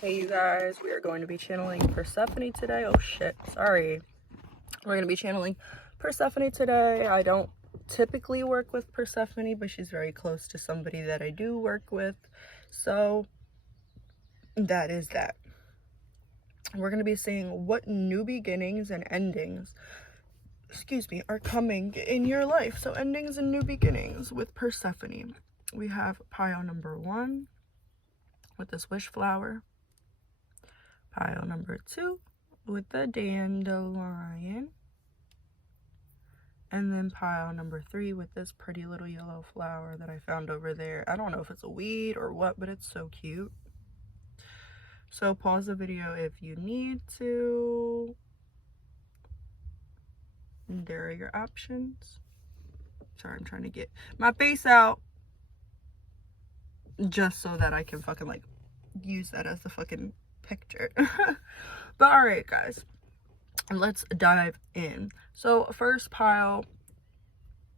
Hey you guys, we are going to be channeling Persephone today. Oh shit, sorry. We're going to be channeling Persephone today. I don't typically work with Persephone, but she's very close to somebody that I do work with. So that is that. We're going to be seeing what new beginnings and endings, are coming in your life. So endings and new beginnings with Persephone. We have pile number 1 with this wish flower. Pile number 2 with the dandelion. And then pile number 3 with this pretty little yellow flower that I found over there. I don't know if it's a weed or what, but it's so cute. So pause the video if you need to. And there are your options. Sorry, I'm trying to get my face out just so that I can fucking like use that as the fucking picture. But all right, guys, let's dive in. So first pile,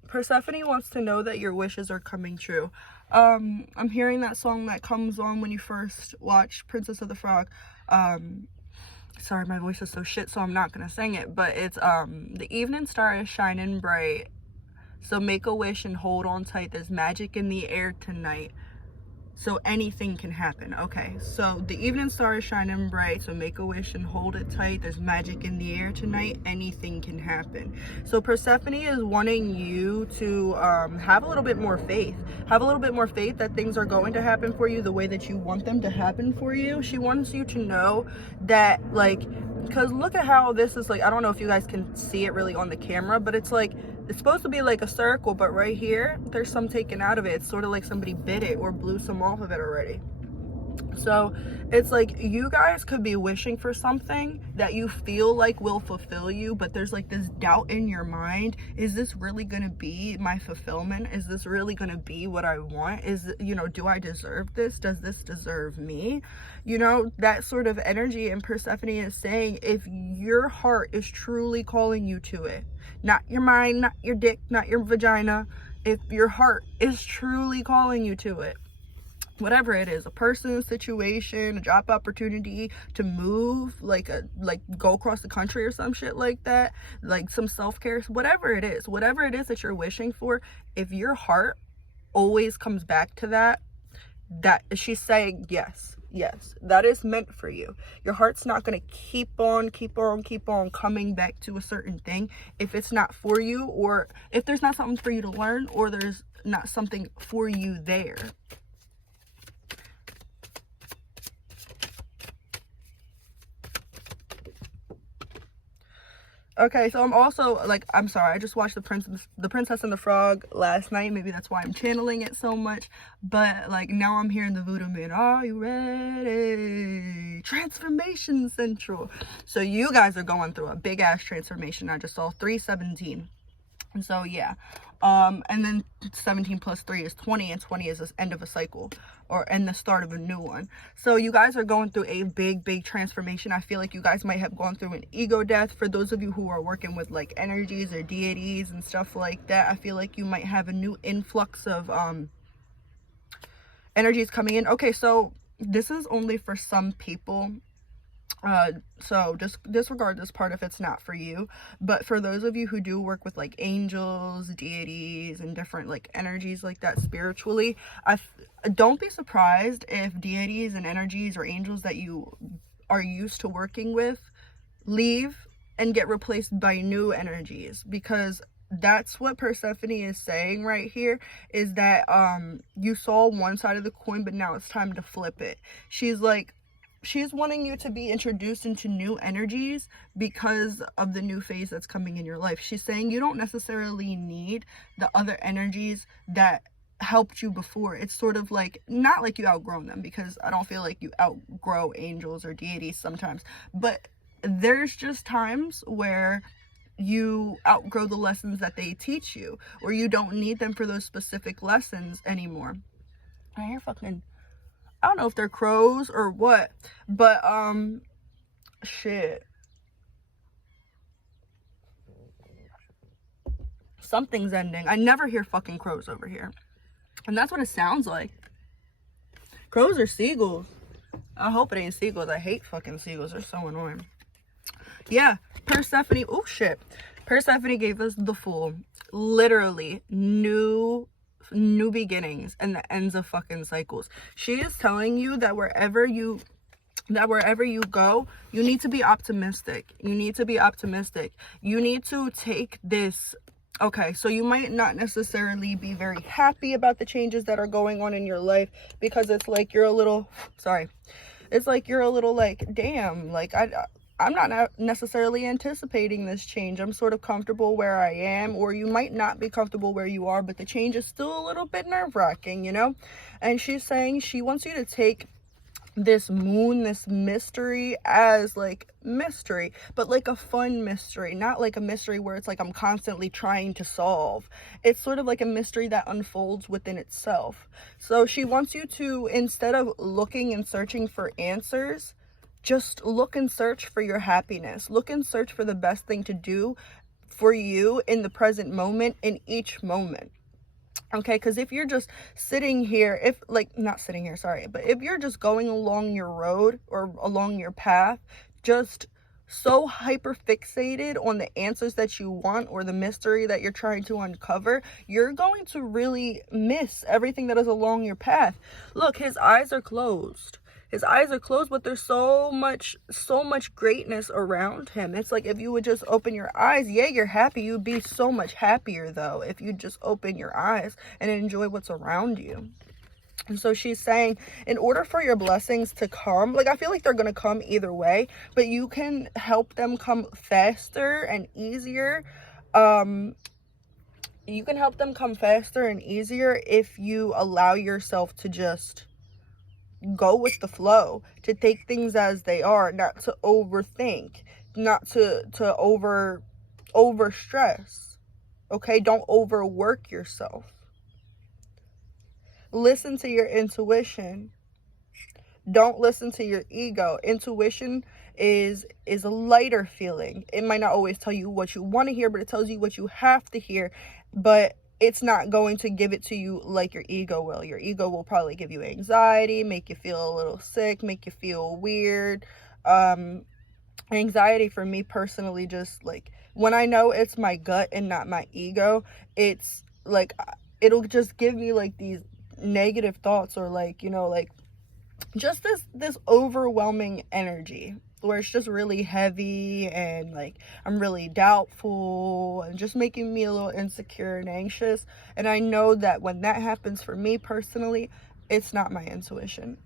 Persephone wants to know that your wishes are coming true. I'm hearing that song that comes on when you first watch Princess of the Frog. Sorry, my voice is so shit, so I'm not gonna sing it, but it's the evening star is shining bright, so make a wish and hold on tight. There's magic in the air tonight, so anything can happen. Okay, so the evening star is shining bright, so make a wish and hold it tight. There's magic in the air tonight, anything can happen. So Persephone is wanting you to have a little bit more faith. Have a little bit more faith that things are going to happen for you the way that you want them to happen for you. She wants you to know that, like, because look at how this is, like, I don't know if you guys can see it really on the camera, but it's like, it's supposed to be like a circle, but right here there's some taken out of it. It's sort of like somebody bit it or blew some off of it already. So it's like you guys could be wishing for something that you feel like will fulfill you, but there's like this doubt in your mind. Is this really going to be my fulfillment? Is this really going to be what I want? Is, you know, do I deserve this? Does this deserve me? You know, that sort of energy. And Persephone is saying, if your heart is truly calling you to it, not your mind, not your dick, not your vagina, if your heart is truly calling you to it, whatever it is, a person, situation, a job opportunity, to move, like go across the country or some shit like that, like some self-care, whatever it is that you're wishing for, if your heart always comes back to that she's saying, yes, that is meant for you. Your heart's not going to keep on coming back to a certain thing if it's not for you, or if there's not something for you to learn, or there's not something for you there. Okay, so I'm also, like, I'm sorry, I just watched the Princess and the Frog last night. Maybe that's why I'm channeling it so much. But, like, now I'm hearing the Voodoo Man. Are you ready? Transformation Central. So you guys are going through a big-ass transformation. I just saw 317. And so, yeah. And then 17 plus 3 is 20, and 20 is the end of a cycle, and the start of a new one. So you guys are going through a big transformation. I feel like you guys might have gone through an ego death. For those of you who are working with like energies or deities and stuff like that, I feel like you might have a new influx of energies coming in. Okay, so this is only for some people. So just disregard this part if it's not for you. But for those of you who do work with like angels, deities, and different like energies like that spiritually, don't be surprised if deities and energies or angels that you are used to working with leave and get replaced by new energies, because that's what Persephone is saying right here, is that you saw one side of the coin, but now it's time to flip it. She's wanting you to be introduced into new energies because of the new phase that's coming in your life. She's saying you don't necessarily need the other energies that helped you before. It's sort of like, not like you outgrown them, because I don't feel like you outgrow angels or deities sometimes, but there's just times where you outgrow the lessons that they teach you, or you don't need them for those specific lessons anymore. I hear fucking, I don't know if they're crows or what, but shit, something's ending. I never hear fucking crows over here, and that's what it sounds like. Crows or seagulls. I hope it ain't seagulls. I hate fucking seagulls. They're so annoying. Yeah, Persephone. Oh shit. Persephone gave us the Fool. Literally new beginnings and the ends of fucking cycles. She is telling you that wherever you go, you need to be optimistic. You need to be optimistic. You need to take this. Okay, so you might not necessarily be very happy about the changes that are going on in your life, because it's like you're a little, sorry, it's like you're a little like, damn, like I'm not necessarily anticipating this change. I'm sort of comfortable where I am, or you might not be comfortable where you are, but the change is still a little bit nerve-wracking, you know? And she's saying she wants you to take this moon, this mystery, as like mystery, but like a fun mystery, not like a mystery where it's like I'm constantly trying to solve. It's sort of like a mystery that unfolds within itself. So she wants you to, instead of looking and searching for answers, just look and search for your happiness. Look and search for the best thing to do for you in the present moment, in each moment. Okay, because if you're just sitting here, but if you're just going along your road or along your path, just so hyper fixated on the answers that you want or the mystery that you're trying to uncover, you're going to really miss everything that is along your path. Look, his eyes are closed. His eyes are closed, but there's so much greatness around him. It's like if you would just open your eyes, yeah, you're happy. You'd be so much happier, though, if you just open your eyes and enjoy what's around you. And so she's saying, in order for your blessings to come, like, I feel like they're going to come either way, but you can help them come faster and easier. You can help them come faster and easier if you allow yourself to just go with the flow, to take things as they are, not to overthink, not to over stress. Okay, don't overwork yourself. Listen to your intuition. Don't listen to your ego. Intuition is a lighter feeling. It might not always tell you what you want to hear, but it tells you what you have to hear. But it's not going to give it to you like your ego will. Your ego will probably give you anxiety, make you feel a little sick, make you feel weird. Anxiety for me personally, just like when I know it's my gut and not my ego, it's like it'll just give me like these negative thoughts, or like, you know, like just this overwhelming energy where it's just really heavy and like I'm really doubtful and just making me a little insecure and anxious. And I know that when that happens for me personally, it's not my intuition.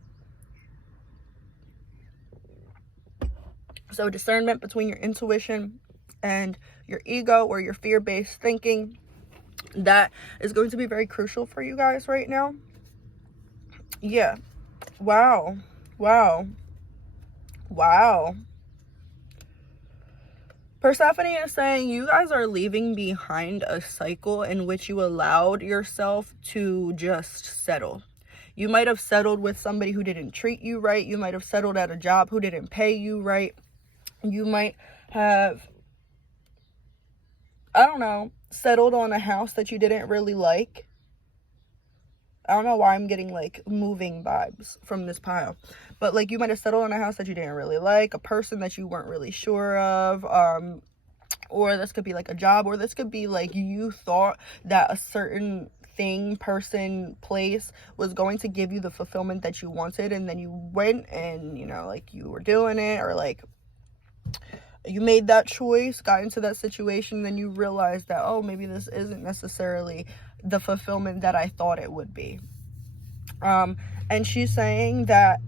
So discernment between your intuition and your ego or your fear-based thinking, that is going to be very crucial for you guys right now. Yeah. Wow. Persephone is saying you guys are leaving behind a cycle in which you allowed yourself to just settle. You might have settled with somebody who didn't treat you right. You might have settled at a job who didn't pay you right. You might have, I don't know, settled on a house that you didn't really like. I don't know why I'm getting like moving vibes from this pile, but like you might have settled on a house that you didn't really like, a person that you weren't really sure of, or this could be like a job, or this could be like you thought that a certain thing, person, place was going to give you the fulfillment that you wanted, and then you went and, you know, like you were doing it, or like you made that choice, got into that situation, then you realized that, oh, maybe this isn't necessarily the fulfillment that I thought it would be. And she's saying that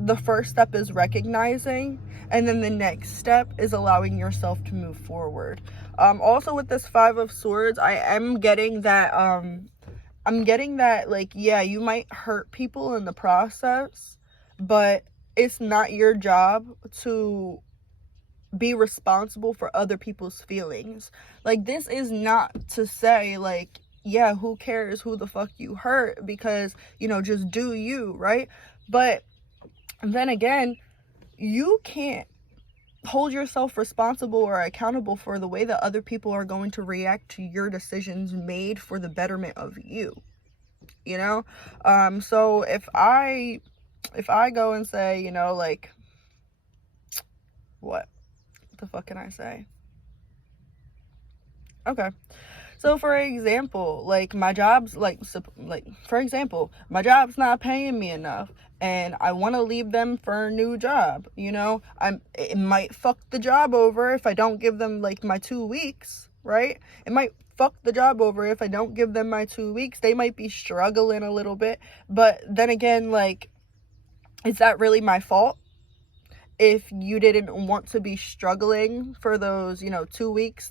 the first step is recognizing, and then the next step is allowing yourself to move forward. Also with this 5 of Swords, I am getting that, like, yeah, you might hurt people in the process, but it's not your job to be responsible for other people's feelings. Like, this is not to say, like, yeah, who cares who the fuck you hurt, because, you know, just do you, right? But then again, you can't hold yourself responsible or accountable for the way that other people are going to react to your decisions made for the betterment of you, you know? So if I if I go and say, you know, like, what the fuck can I say? Okay. So for example, like my job's for example, my job's not paying me enough and I want to leave them for a new job, you know? It might fuck the job over if I don't give them like my 2 weeks, right? It might fuck the job over if I don't give them my 2 weeks. They might be struggling a little bit, but then again, like, is that really my fault? If you didn't want to be struggling for those, you know, 2 weeks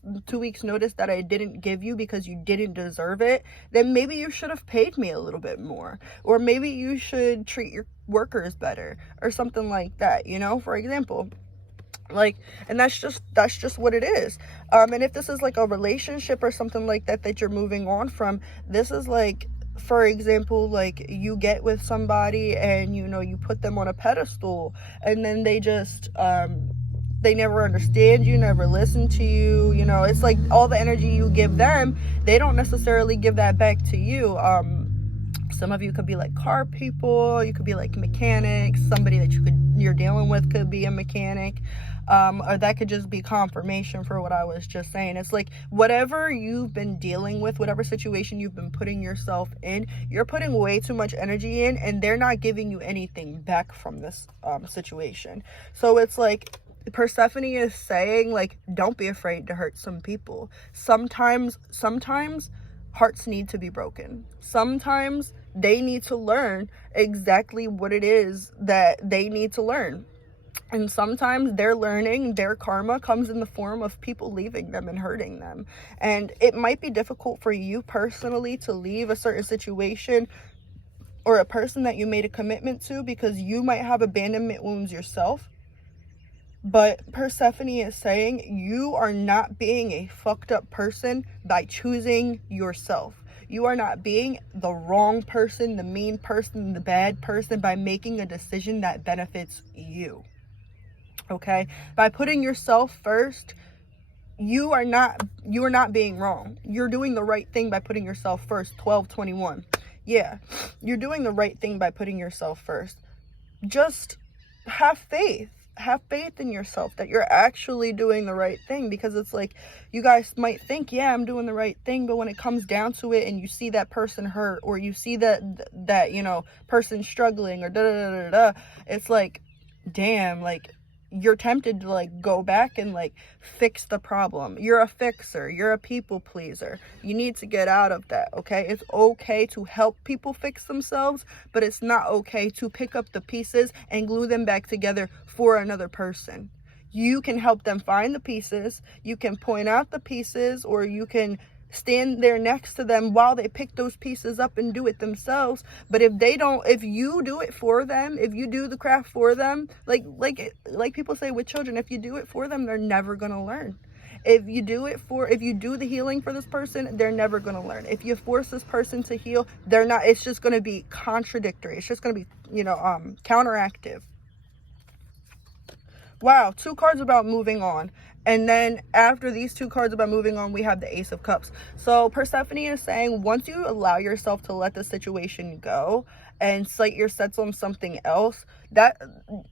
notice that I didn't give you because you didn't deserve it, then maybe you should have paid me a little bit more, or maybe you should treat your workers better or something like that, you know, for example. Like, and that's just what it is. And if this is like a relationship or something like that that you're moving on from, this is like, for example, like you get with somebody and, you know, you put them on a pedestal and then they just they never understand you, never listen to you, you know. It's like all the energy you give them, they don't necessarily give that back to you. Some of you could be like car people, you could be like mechanics, somebody that you're dealing with could be a mechanic, or that could just be confirmation for what I was just saying. It's like whatever you've been dealing with, whatever situation you've been putting yourself in, you're putting way too much energy in and they're not giving you anything back from this situation. So it's like Persephone is saying, like, don't be afraid to hurt some people. Sometimes hearts need to be broken. Sometimes they need to learn exactly what it is that they need to learn. And sometimes their learning, their karma comes in the form of people leaving them and hurting them. And it might be difficult for you personally to leave a certain situation or a person that you made a commitment to because you might have abandonment wounds yourself. But Persephone is saying you are not being a fucked up person by choosing yourself. You are not being the wrong person, the mean person, the bad person by making a decision that benefits you. Okay? By putting yourself first, you are not being wrong. You're doing the right thing by putting yourself first. 12:21. Yeah. You're doing the right thing by putting yourself first. Just have faith. Have faith in yourself that you're actually doing the right thing, because it's like you guys might think, yeah, I'm doing the right thing, but when it comes down to it and you see that person hurt or you see that you know, person struggling or da da da da da, it's like, damn, like you're tempted to like go back and like fix the problem. You're a fixer, you're a people pleaser. You need to get out of that. Okay, it's okay to help people fix themselves, but it's not okay to pick up the pieces and glue them back together for another person. You can help them find the pieces, you can point out the pieces, or you can stand there next to them while they pick those pieces up and do it themselves. But if you do it for them, if you do the craft for them, like people say with children, if you do it for them, they're never gonna learn. If you do the healing for this person, they're never gonna learn. If you force this person to heal, they're not. It's just gonna be contradictory. It's just gonna be, you know, counteractive. Wow, 2 cards about moving on. And then after these 2 cards about moving on, we have the Ace of Cups. So Persephone is saying once you allow yourself to let the situation go and set your sights on something else, that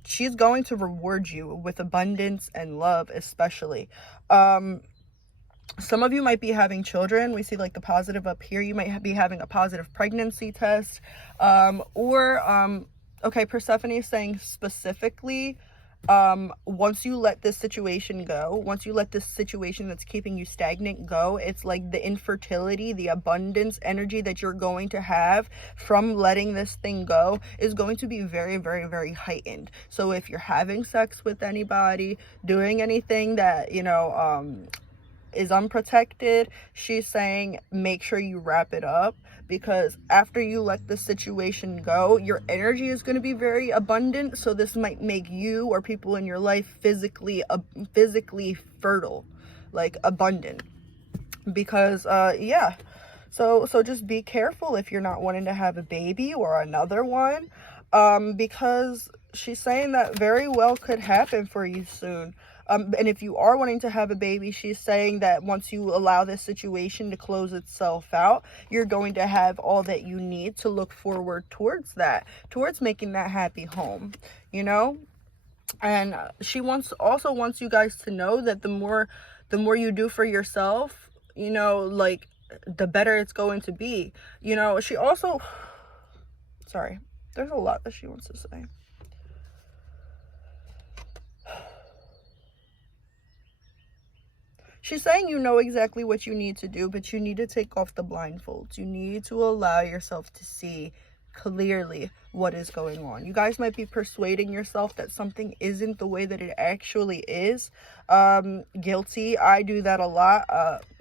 she's going to reward you with abundance and love, especially. Some of you might be having children. We see like the positive up here. You might be having a positive pregnancy test. Okay, Persephone is saying specifically, once you let this situation go, once you let this situation that's keeping you stagnant go, it's like the infertility, the abundance energy that you're going to have from letting this thing go is going to be very, very, very heightened. So if you're having sex with anybody, doing anything that, you know, is unprotected, she's saying make sure you wrap it up, because after you let the situation go, your energy is going to be very abundant. So this might make you or people in your life physically fertile, like abundant, because yeah. So just be careful if you're not wanting to have a baby or another one, because she's saying that very well could happen for you soon. And if you are wanting to have a baby, she's saying that once you allow this situation to close itself out, you're going to have all that you need to look forward towards that, towards making that happy home, you know? And she also wants you guys to know that the more you do for yourself, you know, like, the better it's going to be. You know, she also, sorry, there's a lot that she wants to say. She's saying you know exactly what you need to do, but you need to take off the blindfolds. You need to allow yourself to see clearly what is going on. You guys might be persuading yourself that something isn't the way that it actually is. Guilty. I do that a lot.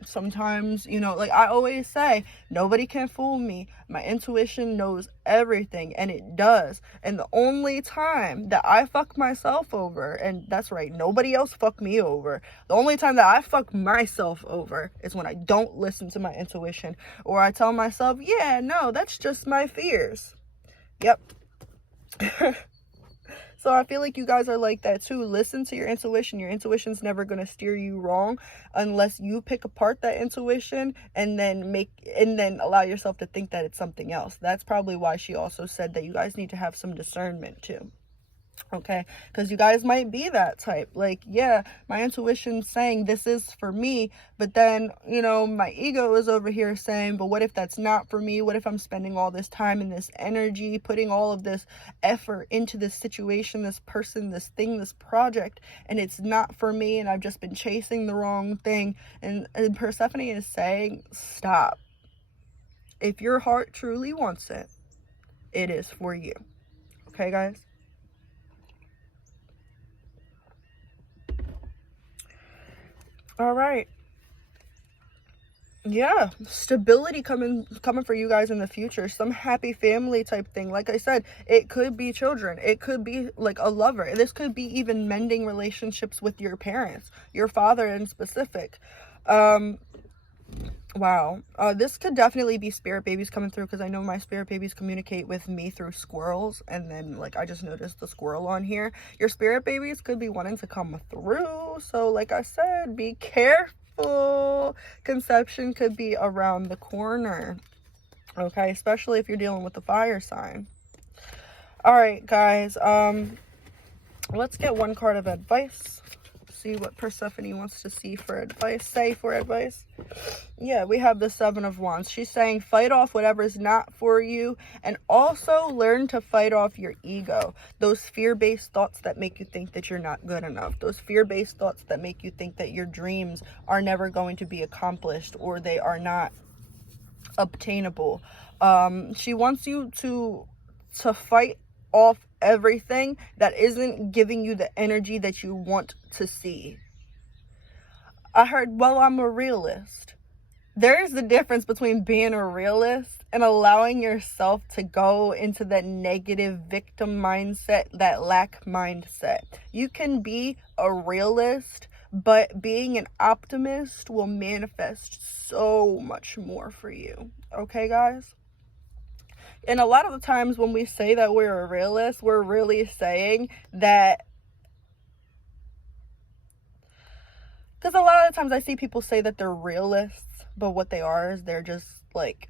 Sometimes, you know, like I always say, nobody can fool me. My intuition knows everything, and it does. And the only time that I fuck myself over, and that's right, nobody else fuck me over. The only time that I fuck myself over is when I don't listen to my intuition, or I tell myself, yeah, no, that's just my fears. Yep. So I feel like you guys are like that too. Listen to your intuition. Your intuition's never going to steer you wrong unless you pick apart that intuition and then allow yourself to think that it's something else. That's probably why she also said that you guys need to have some discernment too. Okay, because you guys might be that type, like, yeah, my intuition's saying this is for me, but then, you know, my ego is over here saying, but what if that's not for me? What if I'm spending all this time and this energy, putting all of this effort into this situation, this person, this thing, this project, and it's not for me, and I've just been chasing the wrong thing? And Persephone is saying, stop. If your heart truly wants it, it is for you. Okay, guys? All right. Yeah, stability coming for you guys in the future. Some happy family type thing. Like I said, it could be children. It could be like a lover. This could be even mending relationships with your parents, your father in specific. Wow. This could definitely be spirit babies coming through, because I know my spirit babies communicate with me through squirrels, and then like I just noticed the squirrel on here. Your spirit babies could be wanting to come through, so like I said, be careful. Conception could be around the corner, okay, especially if you're dealing with the fire sign. All right, guys, let's get one card of advice. See what Persephone wants to say for advice. Yeah, we have the Seven of Wands. She's saying fight off whatever's not for you, and also learn to fight off your ego. Those fear-based thoughts that make you think that you're not good enough. Those fear-based thoughts that make you think that your dreams are never going to be accomplished, or they are not obtainable. She wants you to fight off everything that isn't giving you the energy that you want to see. I heard, well, I'm a realist. There's the difference between being a realist and allowing yourself to go into that negative victim mindset, that lack mindset. You can be a realist, but being an optimist will manifest so much more for you. Okay, guys? And a lot of the times when we say that we're a realist, we're really saying that, because a lot of the times I see people say that they're realists, but what they are is they're just like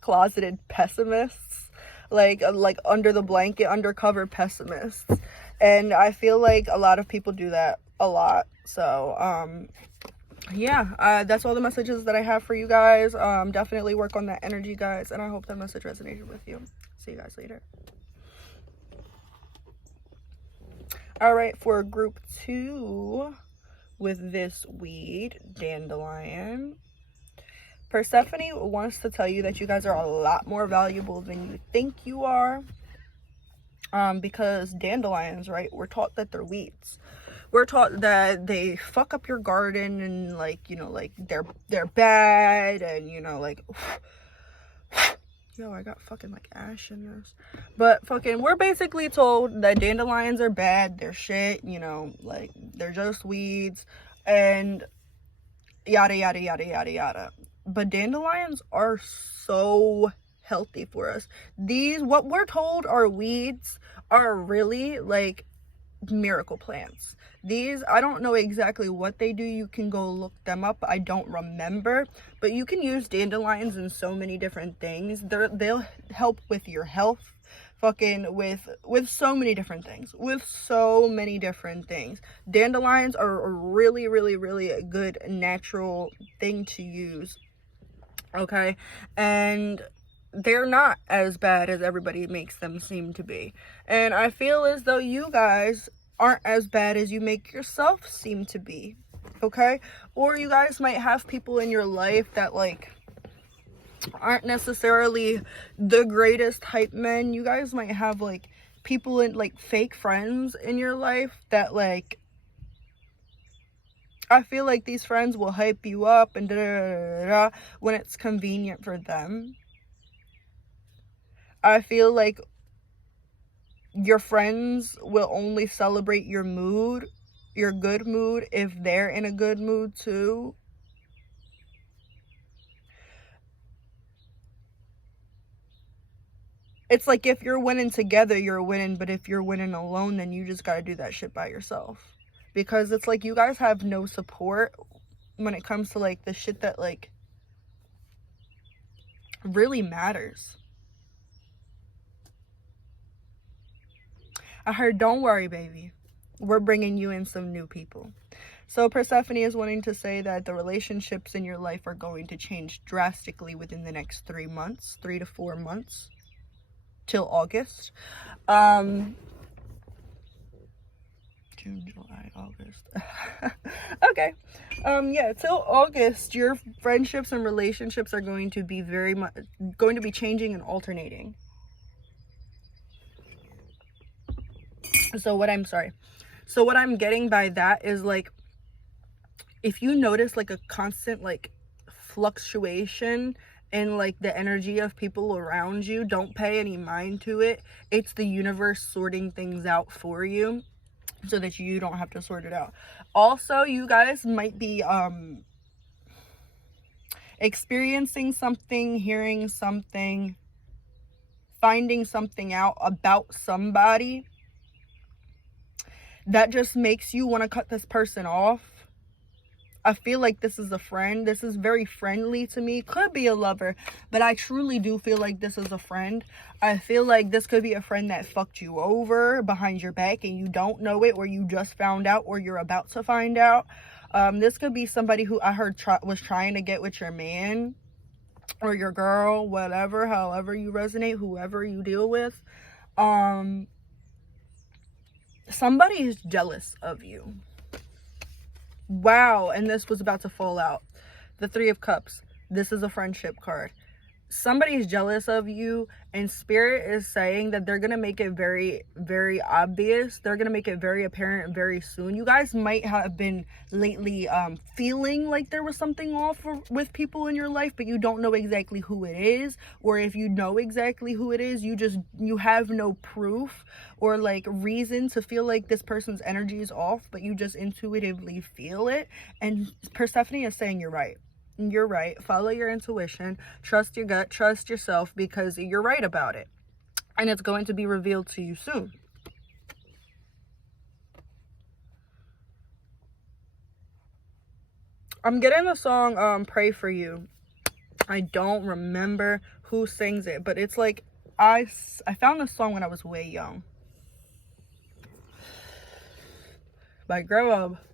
closeted pessimists, like under the blanket, undercover pessimists. And I feel like a lot of people do that a lot. So yeah, that's all the messages that I have for you guys. Definitely work on that energy, guys, and I hope that message resonated with you. See you guys later. All right, for group 2 with this weed, dandelion, Persephone wants to tell you that you guys are a lot more valuable than you think you are, because dandelions, right, we're taught that they're weeds. We're taught that they fuck up your garden, and like, you know, like they're bad, and you know, like yo, I got fucking like ash in this. But fucking, we're basically told that dandelions are bad, they're shit, you know, like they're just weeds, and yada yada yada yada yada. But dandelions are so healthy for us. These, what we're told are weeds, are really like miracle plants. These, I don't know exactly what they do. You can go look them up. I don't remember, but you can use dandelions in so many different things. They'll help with your health, fucking with so many different things. With so many different things. Dandelions are a really, really, really a good natural thing to use. Okay, and they're not as bad as everybody makes them seem to be. And I feel as though you guys aren't as bad as you make yourself seem to be. Okay, or you guys might have people in your life that like aren't necessarily the greatest hype men. You guys might have like people in like fake friends in your life that like, I feel like these friends will hype you up and da da da da when it's convenient for them. I feel like your friends will only celebrate your mood, your good mood, if they're in a good mood too. It's like if you're winning together, you're winning, but if you're winning alone, then you just gotta do that shit by yourself. Because it's like you guys have no support when it comes to like the shit that like really matters. I heard, don't worry, baby. We're bringing you in some new people. So Persephone is wanting to say that the relationships in your life are going to change drastically within the next 3 months, 3 to 4 months, till August. June, July, August. Okay. Yeah, till August, your friendships and relationships are going to be going to be changing and alternating. So what I'm getting by that is like, if you notice like a constant like fluctuation in like the energy of people around you, don't pay any mind to it. It's the universe sorting things out for you so that you don't have to sort it out. Also, you guys might be experiencing something, hearing something, finding something out about somebody that just makes you want to cut this person off. I feel like this is a friend. This is very friendly to me. Could be a lover, but I truly do feel like this is a friend. I feel like this could be a friend that fucked you over behind your back and you don't know it, or you just found out, or you're about to find out. This could be somebody who I heard was trying to get with your man or your girl, whatever, however you resonate, whoever you deal with. Somebody is jealous of you. Wow, and this was about to fall out. The Three of Cups. This is a friendship card. Somebody is jealous of you, and Spirit is saying that they're going to make it very, very obvious. They're going to make it very apparent very soon. You guys might have been lately feeling like there was something off with people in your life, but you don't know exactly who it is. Or if you know exactly who it is, you have no proof or like reason to feel like this person's energy is off, but you just intuitively feel it. And Persephone is saying you're right. You're right. Follow your intuition. Trust your gut. Trust yourself, because you're right about it. And it's going to be revealed to you soon. I'm getting the song Pray For You. I don't remember who sings it, but it's like I found this song when I was way young. By Grow Up.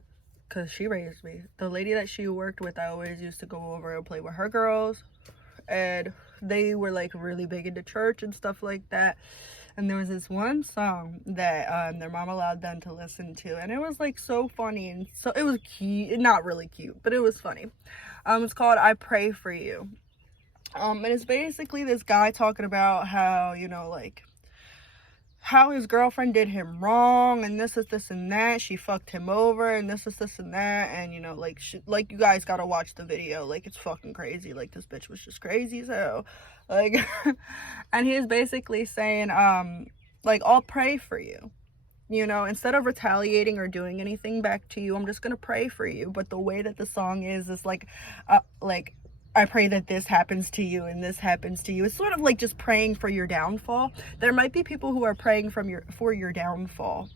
Because she raised me. The lady that she worked with, I always used to go over and play with her girls. And they were like really big into church and stuff like that. And there was this one song that their mom allowed them to listen to. And it was like so funny. And so it was cute. Not really cute, but it was funny. It's called I Pray For You. And it's basically this guy talking about how, you know, like, how his girlfriend did him wrong, and this and that. She fucked him over, and this and that. And you know, like, like, you guys gotta watch the video. Like, it's fucking crazy. Like, this bitch was just crazy as hell. Like, and he's basically saying, like, I'll pray for you. You know, instead of retaliating or doing anything back to you, I'm just gonna pray for you. But the way that the song is like, I pray that this happens to you and this happens to you. It's sort of like just praying for your downfall. There might be people who are praying for your downfall.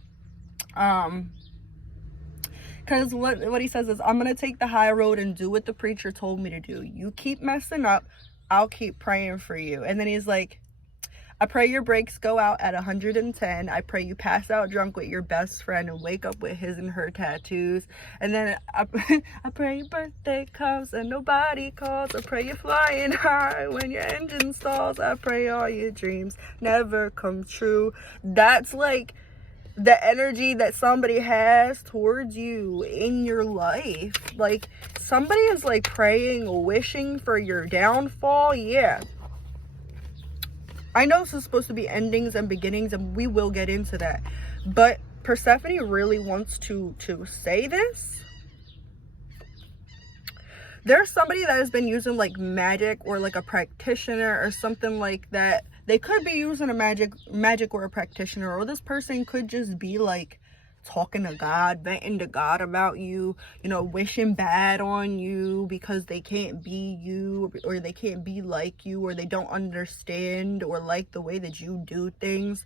Because what he says is, I'm going to take the high road and do what the preacher told me to do. You keep messing up, I'll keep praying for you. And then he's like, I pray your brakes go out at 110. I pray you pass out drunk with your best friend and wake up with his and her tattoos. And then I pray your birthday comes and nobody calls. I pray you're flying high when your engine stalls. I pray all your dreams never come true. That's like the energy that somebody has towards you in your life. Like, somebody is like praying, wishing for your downfall. Yeah, I know this is supposed to be endings and beginnings, and we will get into that, but Persephone really wants to say this. There's somebody that has been using like magic or like a practitioner or something like that. They could be using a magic or a practitioner, or this person could just be like talking to God, venting to God about you, you know, wishing bad on you because they can't be you, or they can't be like you, or they don't understand or like the way that you do things.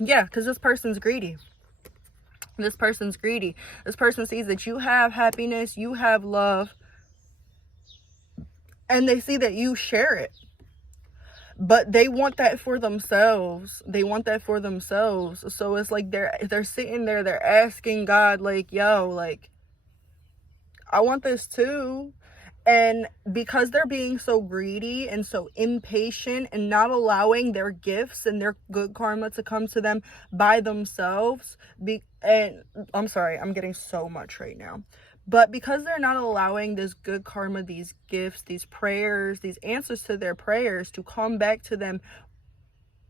Yeah, because this person's greedy. This person's greedy. This person sees that you have happiness, you have love, and they see that you share it. But they want that for themselves. They want that for themselves. So it's like they're sitting there, they're asking God, like, yo, like, I want this too. And because they're being so greedy and so impatient and not allowing their gifts and their good karma to come to them by themselves, and I'm sorry, I'm getting so much right now. But because they're not allowing this good karma, these gifts, these prayers, these answers to their prayers to come back to them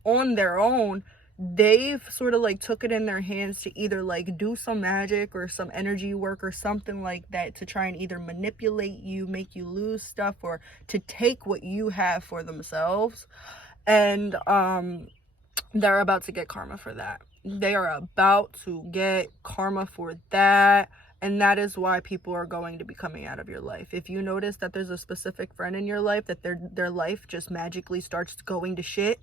on their own, they've sort of like took it in their hands to either like do some magic or some energy work or something like that to try and either manipulate you, make you lose stuff, or to take what you have for themselves. And they're about to get karma for that. They are about to get karma for that. And that is why people are going to be coming out of your life. If you notice that there's a specific friend in your life that their life just magically starts going to shit,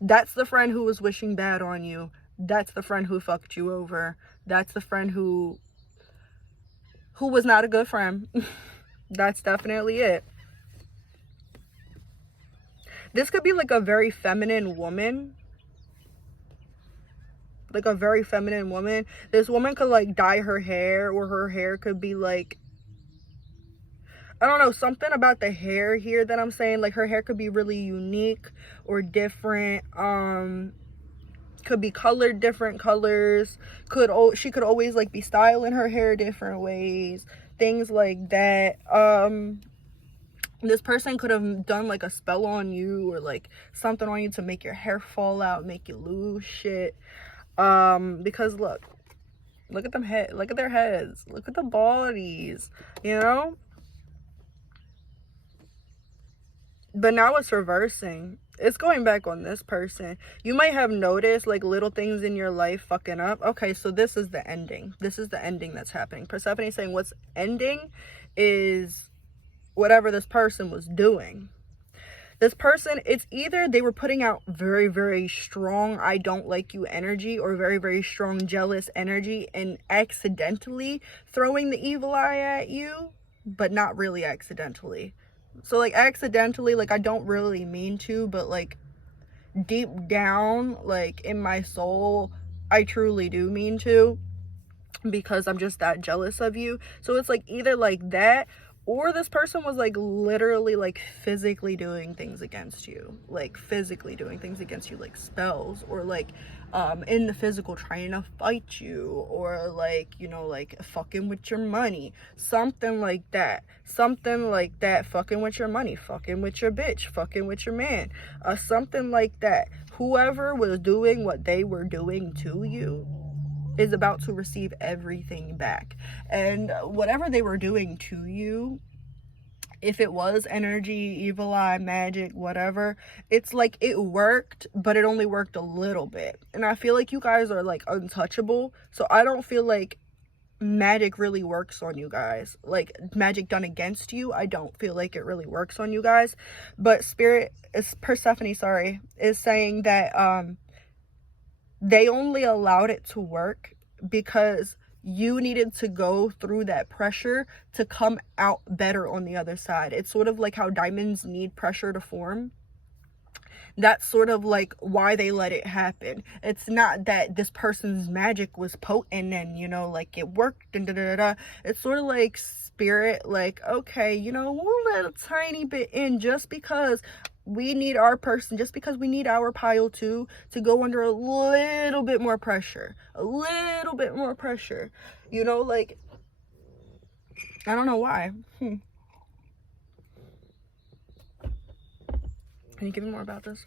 that's the friend who was wishing bad on you. That's the friend who fucked you over. That's the friend who was not a good friend. That's definitely it. This could be like a very feminine woman. Like a very feminine woman. This woman could like dye her hair, or her hair could be like, I don't know, something about the hair here that I'm saying. Like, her hair could be really unique or different. Could be colored different colors. She could always like be styling her hair different ways, things like that. This person could have done like a spell on you, or like something on you to make your hair fall out, make you lose shit. Because look at them look at their heads, look at the bodies, you know. But now it's reversing. It's going back on this person. You might have noticed like little things in your life fucking up. Okay, so this is the ending. This is the ending that's happening. Persephone is saying what's ending is whatever this person was doing. This person, it's either they were putting out very, very strong I don't like you energy, or very, very strong jealous energy, and accidentally throwing the evil eye at you, but not really accidentally. So like accidentally, like I don't really mean to, but like deep down, like in my soul, I truly do mean to, because I'm just that jealous of you. So it's like either like that, or this person was like literally like physically doing things against you, like physically doing things against you, like spells, or like in the physical trying to fight you, or like, you know, like fucking with your money, something like that, fucking with your money, fucking with your bitch, fucking with your man, something like that. Whoever was doing what they were doing to you is about to receive everything back. And whatever they were doing to you, if it was energy, evil eye, magic, whatever, it's like it worked, but it only worked a little bit. And I feel like you guys are like untouchable, so I don't feel like magic really works on you guys. Like magic done against you, I don't feel like it really works on you guys. But Persephone, is saying that they only allowed it to work because you needed to go through that pressure to come out better on the other side. It's sort of like how diamonds need pressure to form. That's sort of like why they let it happen. It's not that this person's magic was potent and, you know, like it worked and da-da-da-da. It's sort of like spirit, like, okay, you know, we'll let a tiny bit in just because we need our person, just because we need our pile too, to go under a little bit more pressure. A little bit more pressure. You know, like, I don't know why. Can you give me more about this?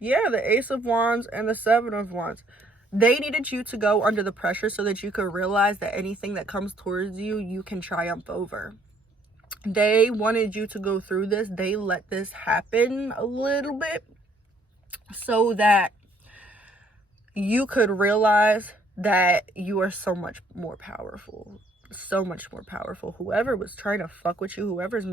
Yeah, the Ace of Wands and the Seven of Wands. They needed you to go under the pressure so that you could realize that anything that comes towards you, you can triumph over. They wanted you to go through this. They let this happen a little bit so that you could realize that you are so much more powerful. So much more powerful. Whoever was trying to fuck with you, whoever's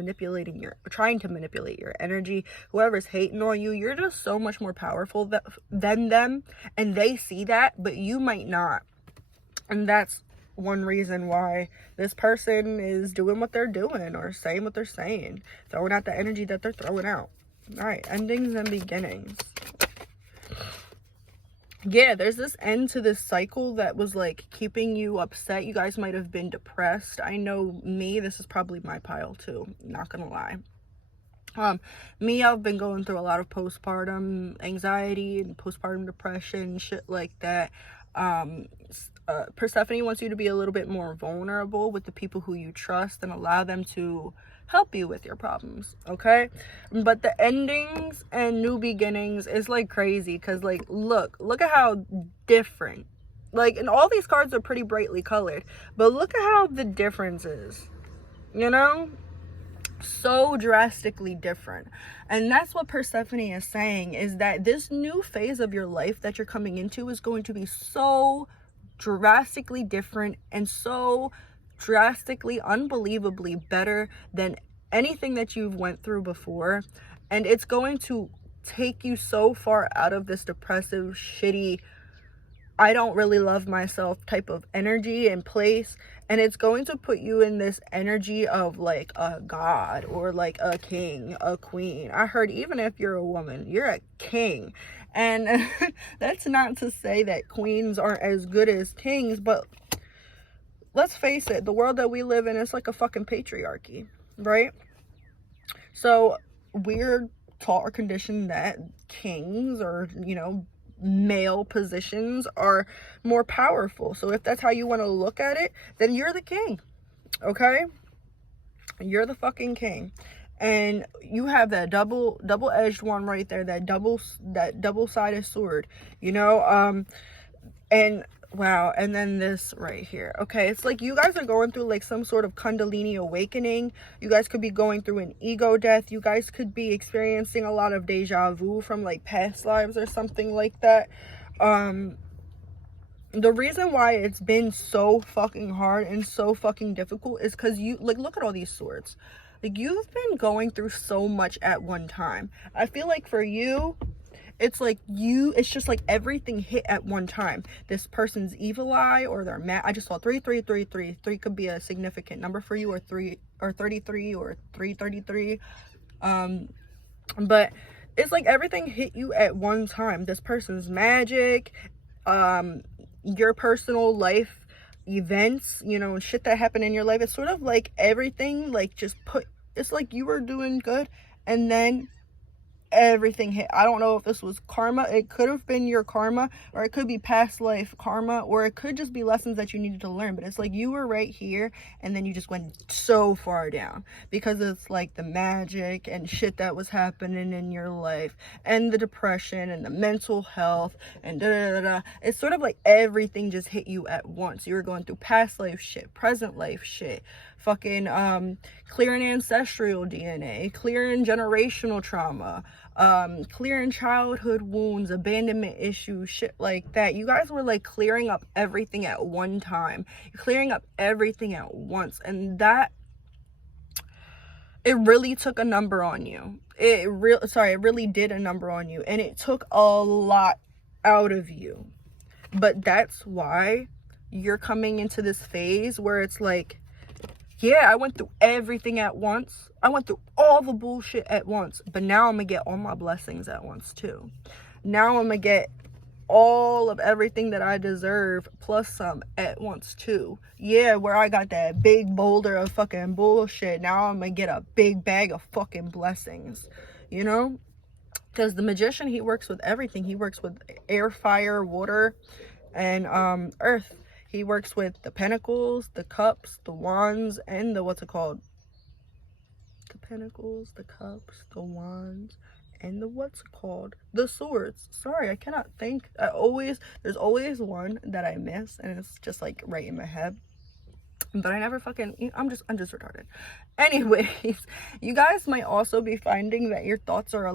trying to manipulate your energy, whoever's hating on you, you're just so much more powerful than them, and they see that, but you might not. And that's one reason why this person is doing what they're doing or saying what they're saying, throwing out the energy that they're throwing out. All right, endings and beginnings. Yeah, there's this end to this cycle that was like keeping you upset. You guys might have been depressed. I know me, this is probably my pile too, not gonna lie. Me, I've been going through a lot of postpartum anxiety and postpartum depression, shit like that. Persephone wants you to be a little bit more vulnerable with the people who you trust and allow them to help you with your problems, okay? But the endings and new beginnings is like crazy because, like, look at how different, like, and all these cards are pretty brightly colored, but look at how the difference is, you know? So drastically different. And that's what Persephone is saying, is that this new phase of your life that you're coming into is going to be so drastically different and so drastically, unbelievably better than anything that you've went through before. And it's going to take you so far out of this depressive, shitty, I don't really love myself type of energy and place, and it's going to put you in this energy of like a god or like a king, a queen. I heard even if you're a woman, you're a king. And that's not to say that queens aren't as good as kings, but let's face it, the world that we live in is like a fucking patriarchy, right? So we're taught or conditioned that kings, or, you know, male positions are more powerful. So if that's how you want to look at it, then you're the king, okay? You're the fucking king. And you have that double-edged one right there, that double-sided sword, you know? And wow, and then this right here. Okay, it's like you guys are going through like some sort of Kundalini awakening. You guys could be going through an ego death. You guys could be experiencing a lot of deja vu from like past lives or something like that. The reason why it's been so fucking hard and so fucking difficult is because you, like, look at all these swords. Like, you've been going through so much at one time. I feel like for you, it's like it's just like everything hit at one time. This person's evil eye, or they're mad. I just saw 3333. 3 could be a significant number for you, or 3 or 33 or 333. But it's like everything hit you at one time. This person's magic, your personal life events, you know, shit that happened in your life. It's sort of like everything, like, it's like you were doing good and then everything hit. I don't know if this was karma. It could have been your karma, or it could be past life karma, or it could just be lessons that you needed to learn. But it's like you were right here and then you just went so far down because it's like the magic and shit that was happening in your life, and the depression and the mental health and it's sort of like everything just hit you at once. You were going through past life shit, present life shit, fucking clearing ancestral DNA, clearing generational trauma, clearing childhood wounds, abandonment issues, shit like that. You guys were like clearing up everything at one time. You're clearing up everything at once, and that it really took a number on you. It really did a number on you, and it took a lot out of you. But that's why you're coming into this phase where it's like, yeah, I went through everything at once. I went through all the bullshit at once, but now I'm gonna get all my blessings at once too. Now I'm gonna get all of everything that I deserve plus some at once too. Yeah, where I got that big boulder of fucking bullshit, now I'm gonna get a big bag of fucking blessings, you know? Because the magician, he works with everything. He works with air, fire, water, and earth. He works with the pentacles, the cups, the wands, and the, what's it called? The pentacles, the cups, the wands, and the, what's it called? The swords. Sorry, I cannot think. There's always one that I miss, and it's just like right in my head. But I never fucking, I'm just retarded. Anyways, you guys might also be finding that your thoughts are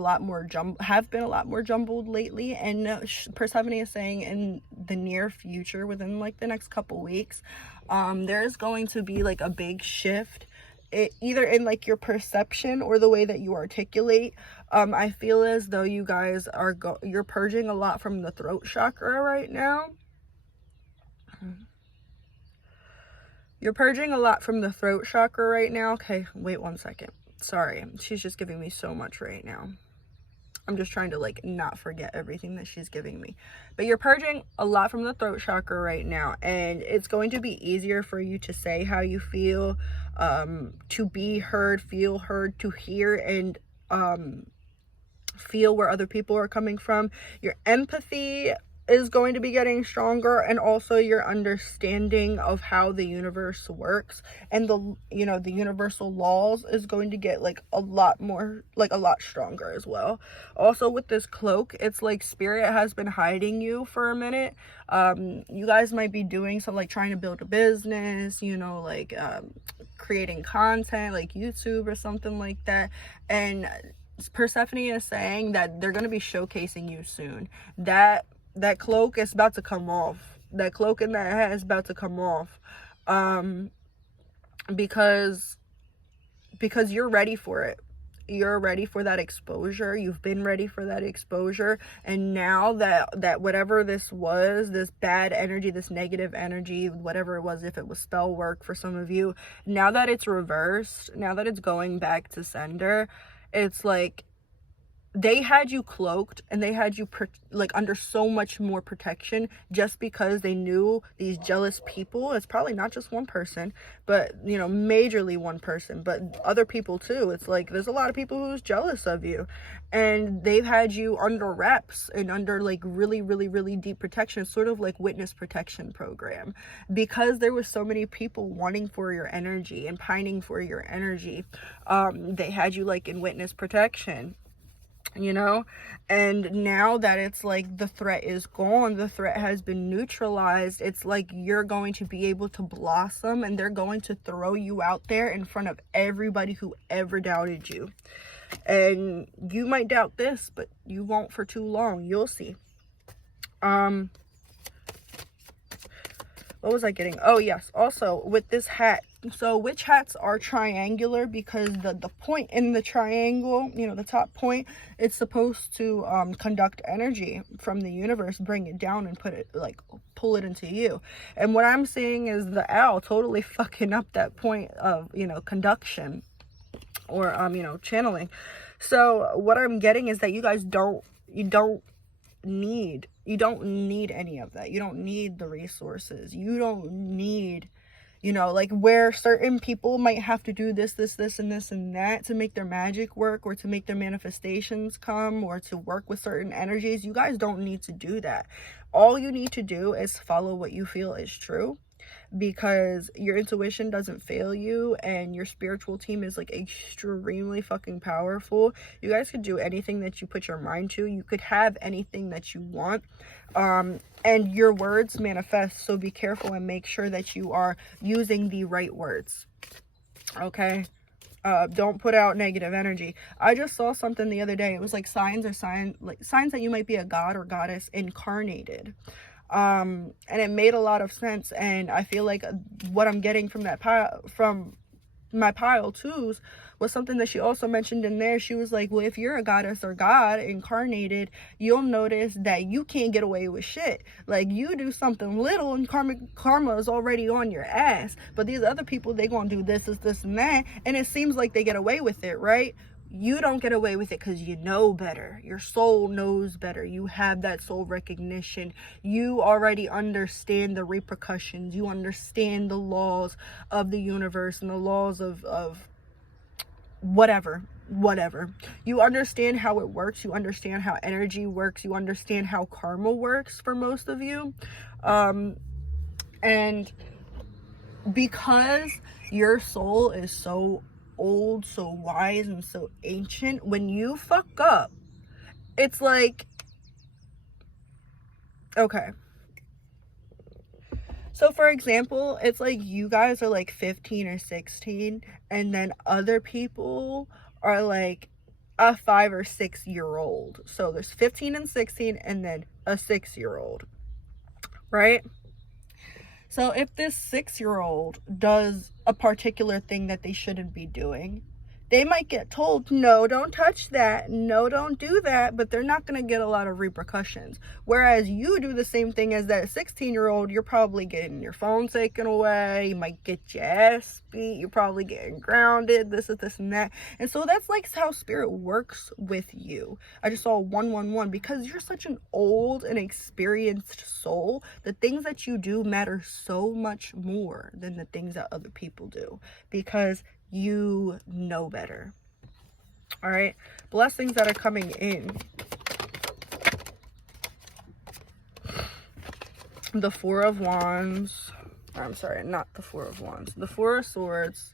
have been a lot more jumbled lately. And Persephone is saying in the near future, within like the next couple weeks, there's going to be like a big shift, either in like your perception or the way that you articulate. I feel as though you guys you're purging a lot from the throat chakra right now. You're purging a lot from the throat chakra right now. Okay, wait 1 second. Sorry, she's just giving me so much right now. I'm just trying to like not forget everything that she's giving me. But you're purging a lot from the throat chakra right now. And it's going to be easier for you to say how you feel, to be heard, feel heard, to hear and feel where other people are coming from. Your empathy is going to be getting stronger, and also your understanding of how the universe works and the universal laws is going to get like a lot stronger as well. Also with this cloak, it's like spirit has been hiding you for a minute. You guys might be doing some like trying to build a business, like creating content like YouTube or something like that, and Persephone is saying that they're going to be showcasing you soon. That cloak is about to come off. That cloak and that hat is about to come off. Because you're ready for it. You're ready for that exposure. You've been ready for that exposure. And now that whatever this was, this bad energy, this negative energy, whatever it was, if it was spell work for some of you, now that it's reversed, now that it's going back to sender, it's like they had you cloaked and they had you like under so much more protection just because they knew these jealous people. It's probably not just one person, but majorly one person, but other people too. It's like there's a lot of people who's jealous of you, and they've had you under wraps and under like really, really, really deep protection, sort of like witness protection program, because there was so many people wanting for your energy and pining for your energy. They had you like in witness protection, and now that it's like the threat is gone, the threat has been neutralized, it's like you're going to be able to blossom, and they're going to throw you out there in front of everybody who ever doubted you. And you might doubt this, but you won't for too long. You'll see. What was I getting? Oh yes, also with this hat, so witch hats are triangular because the point in the triangle, the top point, it's supposed to conduct energy from the universe, bring it down and pull it into you. And what I'm seeing is the owl totally fucking up that point of conduction or channeling. So what I'm getting is that you guys don't need any of that. You don't need the resources. You don't need, like where certain people might have to do this and this and that to make their magic work, or to make their manifestations come, or to work with certain energies. You guys don't need to do that. All you need to do is follow what you feel is true, because your intuition doesn't fail you, and your spiritual team is like extremely fucking powerful. You guys could do anything that you put your mind to. You could have anything that you want, and your words manifest. So be careful and make sure that you are using the right words, okay? Don't put out negative energy. I just saw something the other day. It was like signs that you might be a god or goddess incarnated. And it made a lot of sense, and I feel like what I'm getting from that from my pile twos was something that she also mentioned in there. She was like, well, if you're a goddess or god incarnated, you'll notice that you can't get away with shit. Like, you do something little and karma is already on your ass. But these other people, they gonna do this and that, and it seems like they get away with it, right? You don't get away with it because you know better. Your soul knows better. You have that soul recognition. You already understand the repercussions. You understand the laws of the universe and the laws of whatever. You understand how it works. You understand how energy works. You understand how karma works for most of you. And because your soul is so old, so wise, and so ancient, when you fuck up, it's like, okay, so for example, it's like you guys are like 15 or 16, and then other people are like a 5 or 6 year old. So there's 15 and 16, and then a 6-year-old, right? So if this 6-year-old does a particular thing that they shouldn't be doing, they might get told, no, don't touch that. No, don't do that. But they're not going to get a lot of repercussions. Whereas you do the same thing as that 16-year-old, you're probably getting your phone taken away. You might get your ass beat. You're probably getting grounded, this and that. And so that's like how spirit works with you. I just saw 111 because you're such an old and experienced soul. The things that you do matter so much more than the things that other people do, because you know better. All right, blessings that are coming in. The Four of Wands. I'm sorry, not the Four of Wands. The Four of Swords.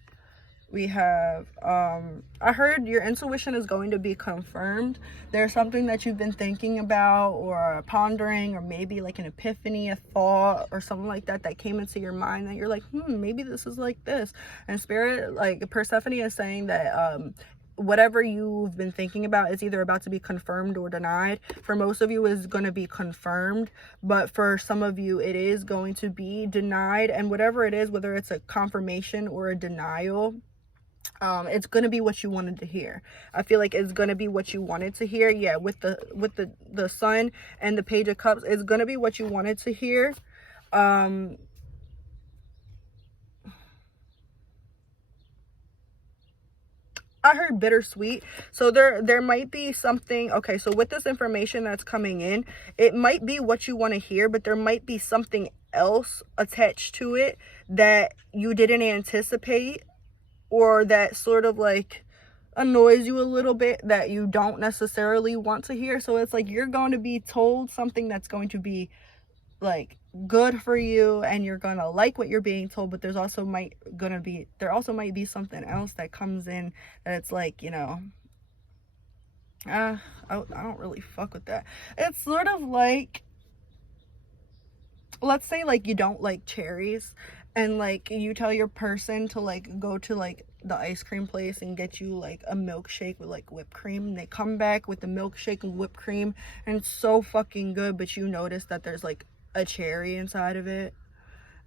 We have, I heard your intuition is going to be confirmed. There's something that you've been thinking about or pondering, or maybe like an epiphany, a thought or something like that that came into your mind that you're like, maybe this is like this. And spirit, like Persephone is saying that whatever you've been thinking about is either about to be confirmed or denied. For most of you, is going to be confirmed, but for some of you, it is going to be denied. And whatever it is, whether it's a confirmation or a denial, it's gonna be what you wanted to hear. I feel like it's gonna be what you wanted to hear. Yeah, with the Sun and the Page of Cups, it's gonna be what you wanted to hear. I heard bittersweet. So there might be something. Okay, so with this information that's coming in, it might be what you want to hear, but there might be something else attached to it that you didn't anticipate, or that sort of like annoys you a little bit, that you don't necessarily want to hear. So it's like you're going to be told something that's going to be like good for you, and you're gonna like what you're being told, but there also might be something else that comes in that it's like, you know, I don't really fuck with that. It's sort of like, let's say like you don't like cherries, and like you tell your person to like go to like the ice cream place and get you like a milkshake with like whipped cream, and they come back with the milkshake and whipped cream and it's so fucking good, but you notice that there's like a cherry inside of it.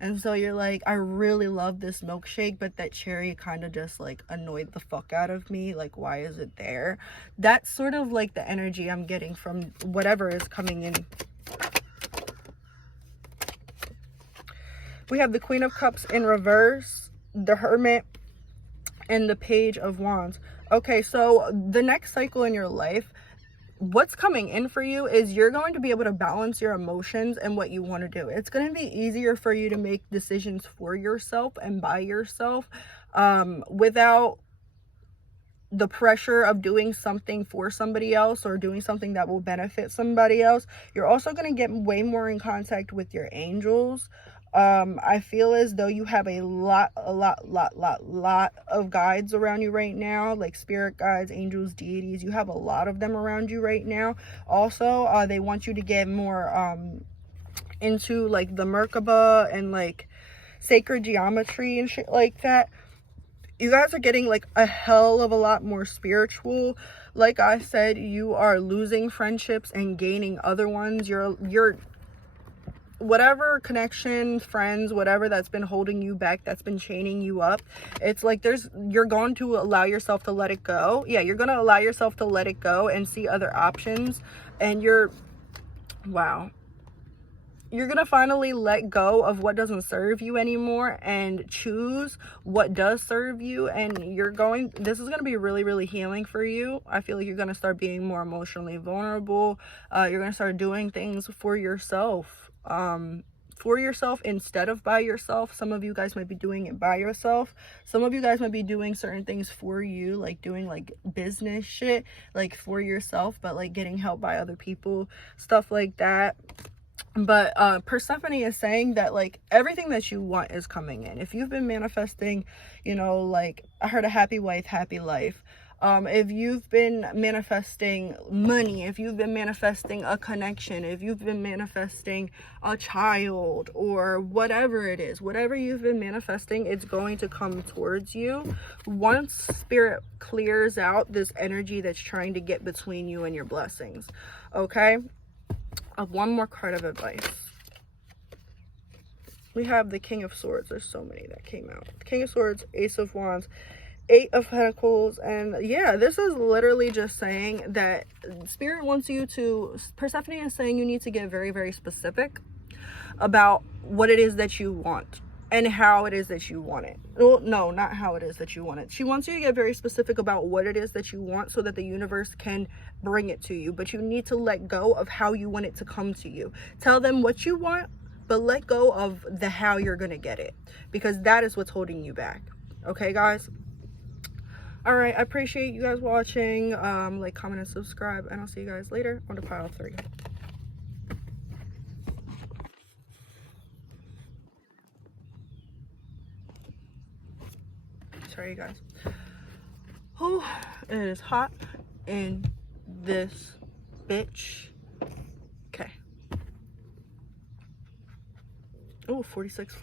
And so you're like, I really love this milkshake, but that cherry kind of just like annoyed the fuck out of me. Like, why is it there? That's sort of like the energy I'm getting from whatever is coming in. We have the Queen of Cups in reverse, the Hermit, and the Page of Wands. Okay, so the next cycle in your life, what's coming in for you is you're going to be able to balance your emotions and what you want to do. It's going to be easier for you to make decisions for yourself and by yourself, without the pressure of doing something for somebody else or doing something that will benefit somebody else. You're also going to get way more in contact with your angels. I feel as though you have a lot of guides around you right now, like spirit guides, angels, deities. You have a lot of them around you right now. Also, they want you to get more into like the Merkaba and like sacred geometry and shit like that. You guys are getting like a hell of a lot more spiritual. Like I said, you are losing friendships and gaining other ones. You're whatever connection, friends, whatever that's been holding you back, that's been chaining you up, it's like you're going to allow yourself to let it go. Yeah, you're going to allow yourself to let it go and see other options. And wow, you're gonna finally let go of what doesn't serve you anymore and choose what does serve you. And this is gonna be really, really healing for you. I feel like you're gonna start being more emotionally vulnerable. You're gonna start doing things for yourself, instead of by yourself. Some of you guys might be doing it by yourself. Some of you guys might be doing certain things for you, like doing like business shit like for yourself, but like getting help by other people, stuff like that. But Persephone is saying that like everything that you want is coming in. If you've been manifesting, like I heard a happy wife, happy life. If you've been manifesting money, if you've been manifesting a connection, if you've been manifesting a child, or whatever it is, whatever you've been manifesting, it's going to come towards you once spirit clears out this energy that's trying to get between you and your blessings. Okay? One more card of advice. We have the King of Swords. There's so many that came out. King of Swords, Ace of Wands, Eight of Pentacles. And yeah, this is literally just saying that Spirit wants you to, Persephone is saying you need to get very, very specific about what it is that you want and how it is that you want it. Well, no, not how it is that you want it. She wants you to get very specific about what it is that you want so that the universe can bring it to you. But you need to let go of how you want it to come to you. Tell them what you want, but let go of the how you're going to get it, because that is what's holding you back. Okay, guys? All right, I appreciate you guys watching. Like, comment, and subscribe, and I'll see you guys later on to pile 3. Sorry, you guys. Oh, it is hot in this bitch. Okay. Oh, 46.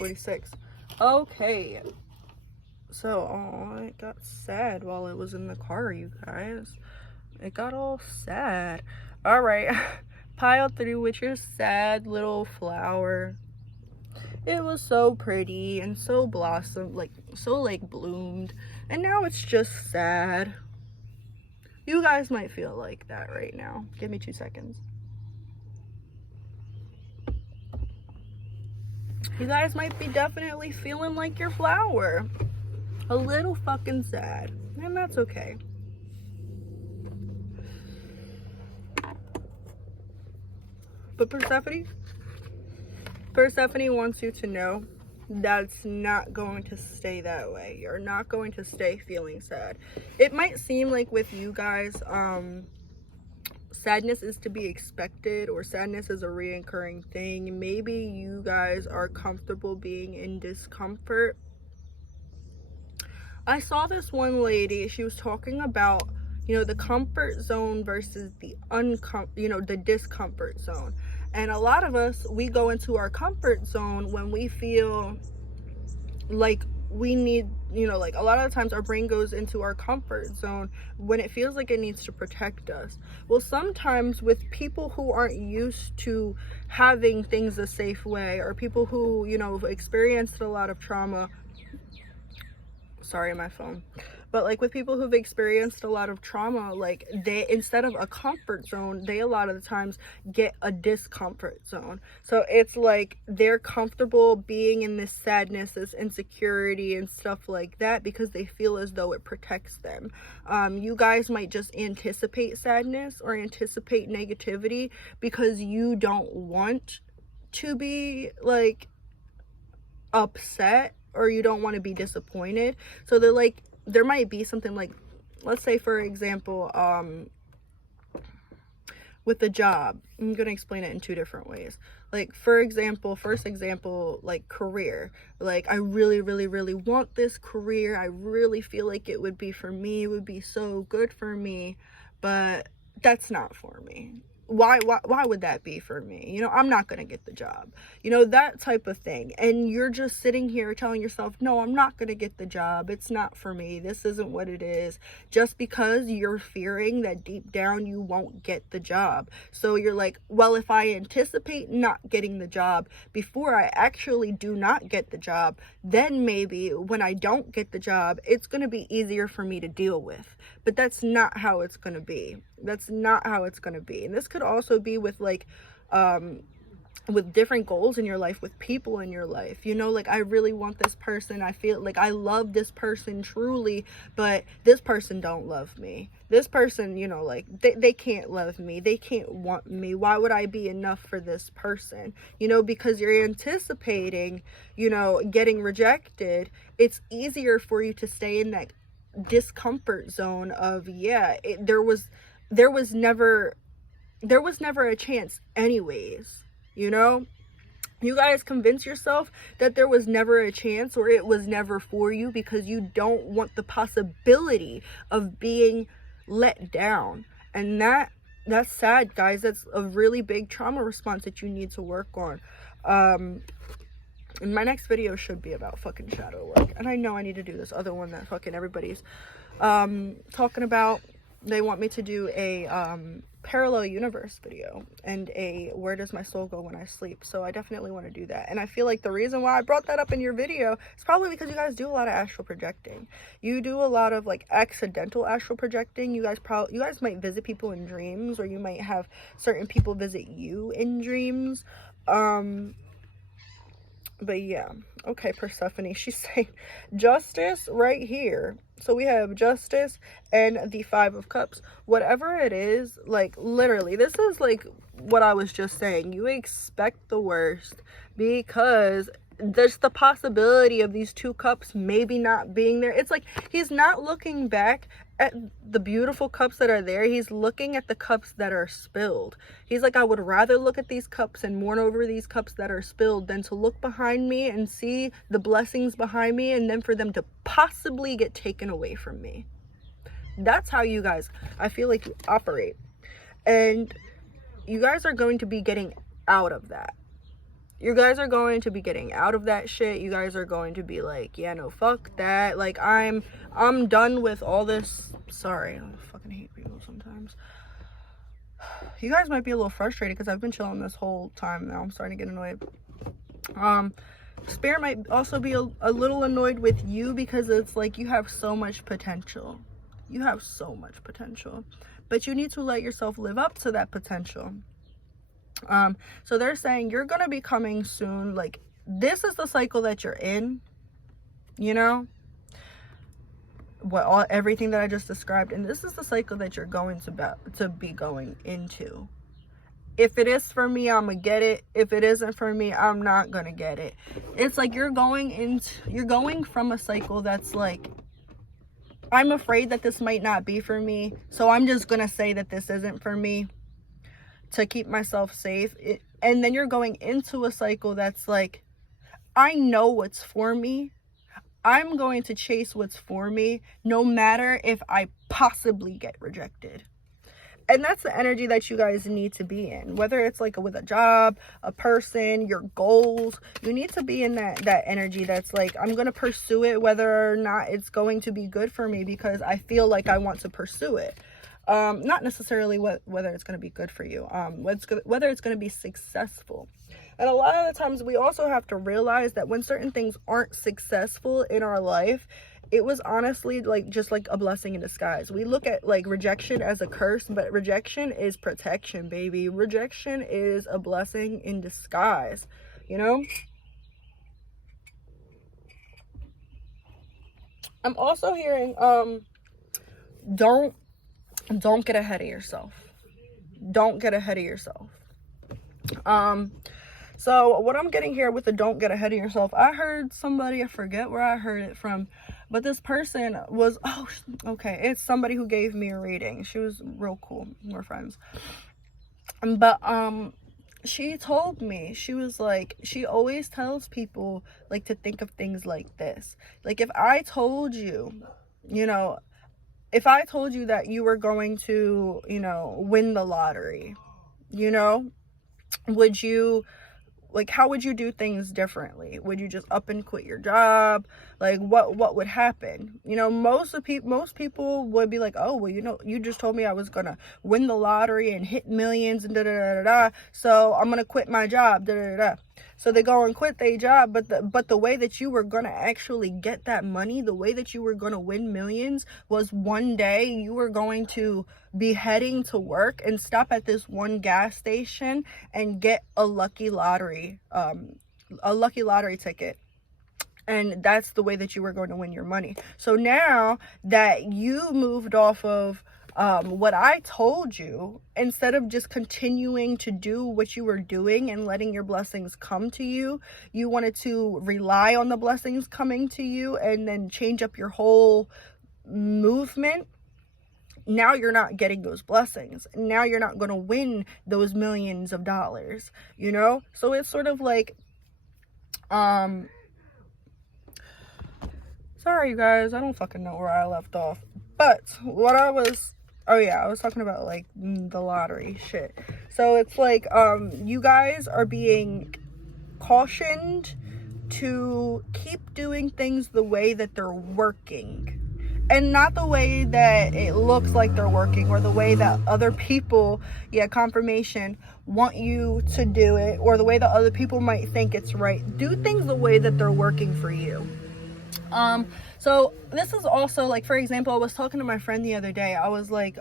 Okay. So, it got sad while it was in the car, you guys. It got all sad. All right. Pile 3 with your sad little flower. It was so pretty and so blossomed, so bloomed, and now it's just sad. You guys might feel like that right now. Give me 2 seconds. You guys might be definitely feeling like your flower. A little fucking sad, and that's okay. But Persephone wants you to know that's not going to stay that way. You're not going to stay feeling sad. It might seem like with you guys, sadness is to be expected, or sadness is a reoccurring thing. Maybe you guys are comfortable being in discomfort. I saw this one lady, she was talking about, the comfort zone versus the the discomfort zone. And a lot of us, we go into our comfort zone when we feel like we need, like a lot of the times our brain goes into our comfort zone when it feels like it needs to protect us. Well, sometimes with people who aren't used to having things a safe way, or people who, have experienced a lot of trauma, sorry, my phone. But like with people who've experienced a lot of trauma, like they, instead of a comfort zone, they a lot of the times get a discomfort zone. So it's like they're comfortable being in this sadness, this insecurity and stuff like that, because they feel as though it protects them. You guys might just anticipate sadness or anticipate negativity because you don't want to be like upset, or you don't want to be disappointed. So they're like, there might be something like, let's say for example, with the job, I'm going to explain it in 2 different ways. Like, for example, first example, like career. Like, I really, really, really want this career. I really feel like it would be for me. It would be so good for me, but that's not for me. why would that be for me? You know, I'm not gonna get the job, you know, that type of thing. And you're just sitting here telling yourself, no, I'm not gonna get the job, it's not for me, this isn't what it is, just because you're fearing that deep down you won't get the job. So you're like, well, if I anticipate not getting the job before I actually do not get the job, then maybe when I don't get the job, it's gonna be easier for me to deal with. But that's not how it's gonna be. That's not how it's gonna be. And this could also be with like with different goals in your life, with people in your life, you know, like I really want this person, I feel like I love this person truly, but this person don't love me, this person, you know, like they can't love me, they can't want me, why would I be enough for this person, you know, because you're anticipating, you know, getting rejected. It's easier for you to stay in that discomfort zone of, yeah, there was never a chance anyways. You know, you guys convince yourself that there was never a chance, or it was never for you, because you don't want the possibility of being let down. And that's sad, guys. That's a really big trauma response that you need to work on. And my next video should be about fucking shadow work. And I know I need to do this other one that fucking everybody's talking about. They want me to do a parallel universe video and a where does my soul go when I sleep. So I definitely want to do that. And I feel like the reason why I brought that up in your video is probably because you guys do a lot of astral projecting. You do a lot of like accidental astral projecting. You guys might visit people in dreams, or you might have certain people visit you in dreams. But yeah, okay, Persephone, she's saying justice right here. So we have justice and the 5 of cups. Whatever it is, like literally, this is like what I was just saying. You expect the worst, because there's the possibility of these 2 cups maybe not being there. It's like he's not looking back at the beautiful cups that are there. He's looking at the cups that are spilled. He's like, I would rather look at these cups and mourn over these cups that are spilled than to look behind me and see the blessings behind me, and then for them to possibly get taken away from me. That's how you guys, I feel like, you operate. And you guys are going to be getting out of that. You guys are going to be getting out of that shit. You guys are going to be like, yeah, no, fuck that. Like, I'm done with all this. Sorry, I fucking hate people sometimes. You guys might be a little frustrated because I've been chilling this whole time now. I'm starting to get annoyed. Spirit might also be a little annoyed with you, because it's like you have so much potential. You have so much potential, but you need to let yourself live up to that potential. So they're saying you're gonna be coming soon. Like, this is the cycle that you're in, you know, everything that I just described, and this is the cycle that you're going to be going into. If it is for me, I'm gonna get it. If it isn't for me, I'm not gonna get it. It's like you're going from a cycle that's like, I'm afraid that this might not be for me, so I'm just gonna say that this isn't for me to keep myself safe. And then you're going into a cycle that's like, I know what's for me. I'm going to chase what's for me, no matter if I possibly get rejected. And that's the energy that you guys need to be in, whether it's like with a job, a person, your goals. You need to be in that energy that's like, I'm going to pursue it whether or not it's going to be good for me, because I feel like I want to pursue it. Not necessarily whether it's going to be good for you, whether it's going to be successful. And a lot of the times we also have to realize that when certain things aren't successful in our life, it was honestly like just like a blessing in disguise. We look at like rejection as a curse, but rejection is protection, baby. Rejection is a blessing in disguise, you know? I'm also hearing don't get ahead of yourself. Don't get ahead of yourself. So what I'm getting here with the don't get ahead of yourself, I heard somebody, I forget where I heard it from, but this person was, okay, it's somebody who gave me a reading. She was real cool. We're friends. But she told me, she was like, she always tells people like to think of things like this. Like, if I told you, you know, if I told you that you were going to, you know, win the lottery, You know, would you, like, how would you do things differently? Would you just up and quit your job? Like, what would happen? You know, most people would be like, oh, well, you know, you just told me I was gonna win the lottery and hit millions and da da da da da, so I'm gonna quit my job, da da da da. So they go and quit their job, but the way that you were gonna actually get that money, the way that you were gonna win millions, was one day you were going to be heading to work and stop at this one gas station and get a lucky lottery ticket. And that's the way that you were going to win your money. So now that you moved off of what I told you, instead of just continuing to do what you were doing and letting your blessings come to you, you wanted to rely on the blessings coming to you and then change up your whole movement. Now you're not getting those blessings. Now you're not going to win those millions of dollars, you know? So it's sort of like, sorry you guys, I don't fucking know where I left off. But what I was, oh yeah, I was talking about like the lottery shit. So it's like, you guys are being cautioned to keep doing things the way that they're working, and not the way that it looks like they're working, or the way that other people, confirmation, want you to do it, or the way that other people might think it's right. Do things the way that they're working for you. So this is also like, for example, I was talking to my friend the other day. I was like,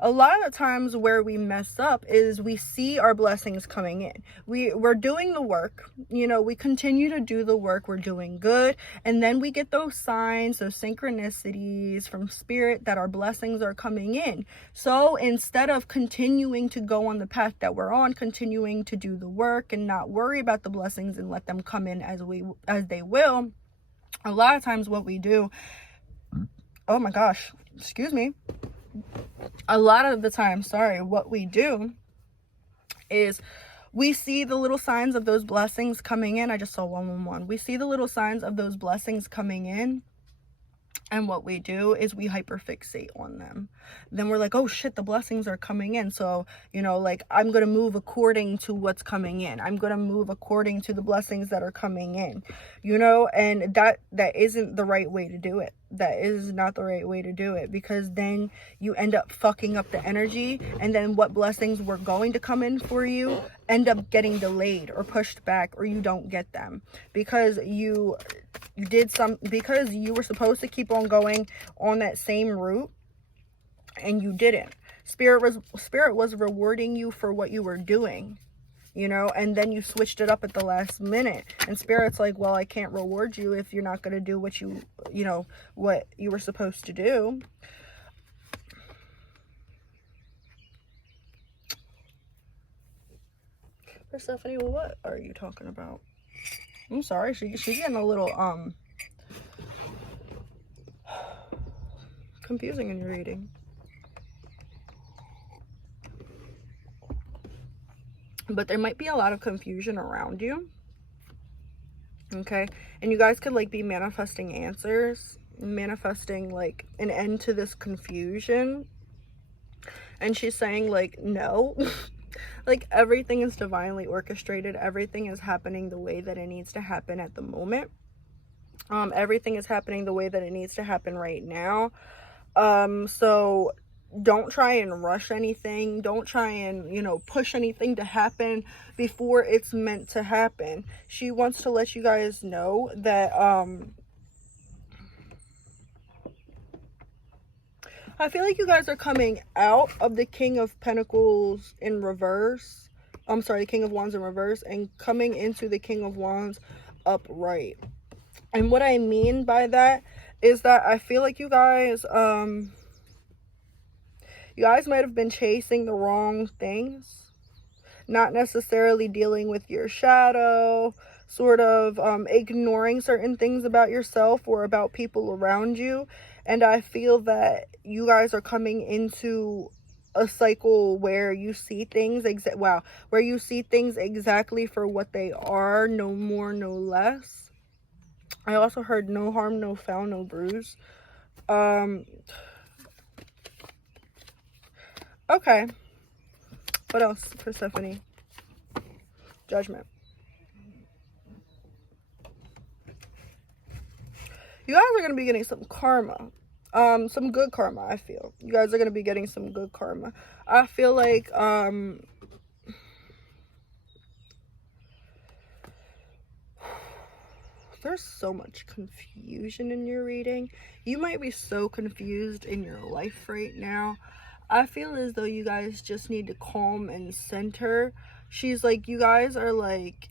a lot of the times where we mess up is we see our blessings coming in. We're doing the work, you know, we continue to do the work, we're doing good, and then we get those signs, those synchronicities from spirit that our blessings are coming in. So instead of continuing to go on the path that we're on, continuing to do the work and not worry about the blessings and let them come in as they will, a lot of times what we do, oh my gosh, excuse me. A lot of the time, what we do is we see the little signs of those blessings coming in. I just saw 111. We see the little signs of those blessings coming in. And what we do is we hyperfixate on them. Then we're like, oh shit, the blessings are coming in. So, you know, like, I'm going to move according to what's coming in. I'm going to move according to the blessings that are coming in, you know, and that isn't the right way to do it. That is not the right way to do it, because then you end up fucking up the energy, and then what blessings were going to come in for you end up getting delayed or pushed back, or you don't get them because you were supposed to keep on going on that same route and you didn't. Spirit was rewarding you for what you were doing, you know, and then you switched it up at the last minute, and Spirit's like, well, I can't reward you if you're not going to do what you were supposed to do. Persephone, what are you talking about? I'm sorry, she's getting a little confusing in your reading. But there might be a lot of confusion around you. Okay? And you guys could like be manifesting answers, manifesting like an end to this confusion. And she's saying like, no. Like, everything is divinely orchestrated. Everything is happening the way that it needs to happen at the moment. Everything is happening the way that it needs to happen right now. So don't try and rush anything. Don't try and, you know, push anything to happen before it's meant to happen. She wants to let you guys know that, I feel like you guys are coming out of the King of Pentacles in reverse. I'm sorry, the King of Wands in reverse, and coming into the King of Wands upright. And what I mean by that is that I feel like you guys might have been chasing the wrong things, not necessarily dealing with your shadow, sort of ignoring certain things about yourself or about people around you. And I feel that you guys are coming into a cycle where you see things exactly for what they are, no more, no less. I also heard no harm, no foul, no bruise. Okay. What else, Persephone? Judgment. You guys are going to be getting some karma. Some good karma, I feel. You guys are going to be getting some good karma. I feel like, there's so much confusion in your reading. You might be so confused in your life right now. I feel as though you guys just need to calm and center. She's like, you guys are like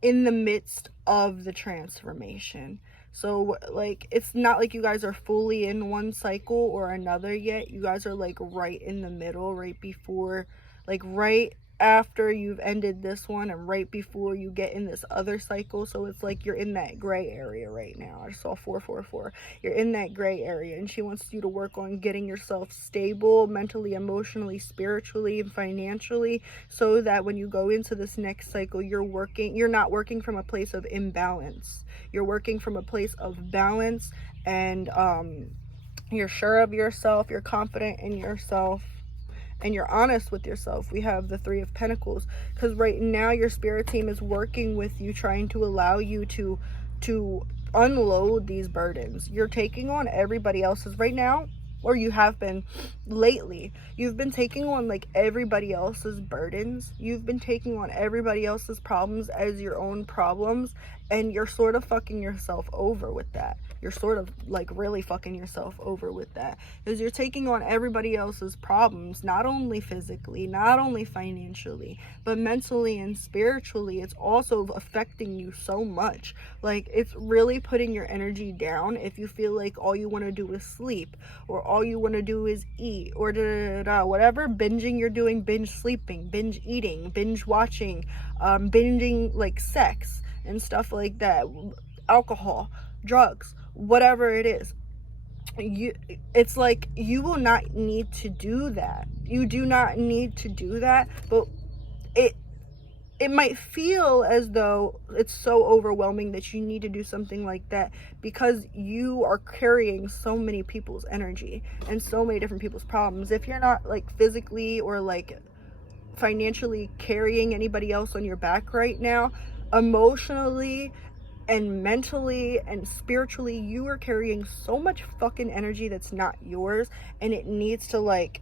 in the midst of the transformation. So like, it's not like you guys are fully in one cycle or another yet. You guys are like right in the middle, right before, like right after you've ended this one and right before you get in this other cycle. So it's like you're in that gray area right now. I saw 444. You're in that gray area, and she wants you to work on getting yourself stable mentally, emotionally, spiritually, and financially, so that when you go into this next cycle, you're not working from a place of imbalance. You're working from a place of balance, and you're sure of yourself, you're confident in yourself, and you're honest with yourself. We have the 3 of Pentacles, because right now your spirit team is working with you, trying to allow you to unload these burdens. You're taking on everybody else's right now, or you have been lately. You've been taking on like everybody else's burdens. You've been taking on everybody else's problems as your own problems, and you're sort of fucking yourself over with that. You're sort of like really fucking yourself over with that, because you're taking on everybody else's problems, not only physically, not only financially, but mentally and spiritually. It's also affecting you so much. Like, it's really putting your energy down if you feel like all you want to do is sleep, or all you want to do is eat, or whatever binging you're doing, binge sleeping, binge eating, binge watching, binging like sex and stuff like that, alcohol, drugs, whatever it is. It's like you will not need to do that. You do not need to do that, but it might feel as though it's so overwhelming that you need to do something like that, because you are carrying so many people's energy and so many different people's problems. If you're not like physically or like financially carrying anybody else on your back right now, emotionally and mentally and spiritually, you are carrying so much fucking energy that's not yours, and it needs to like,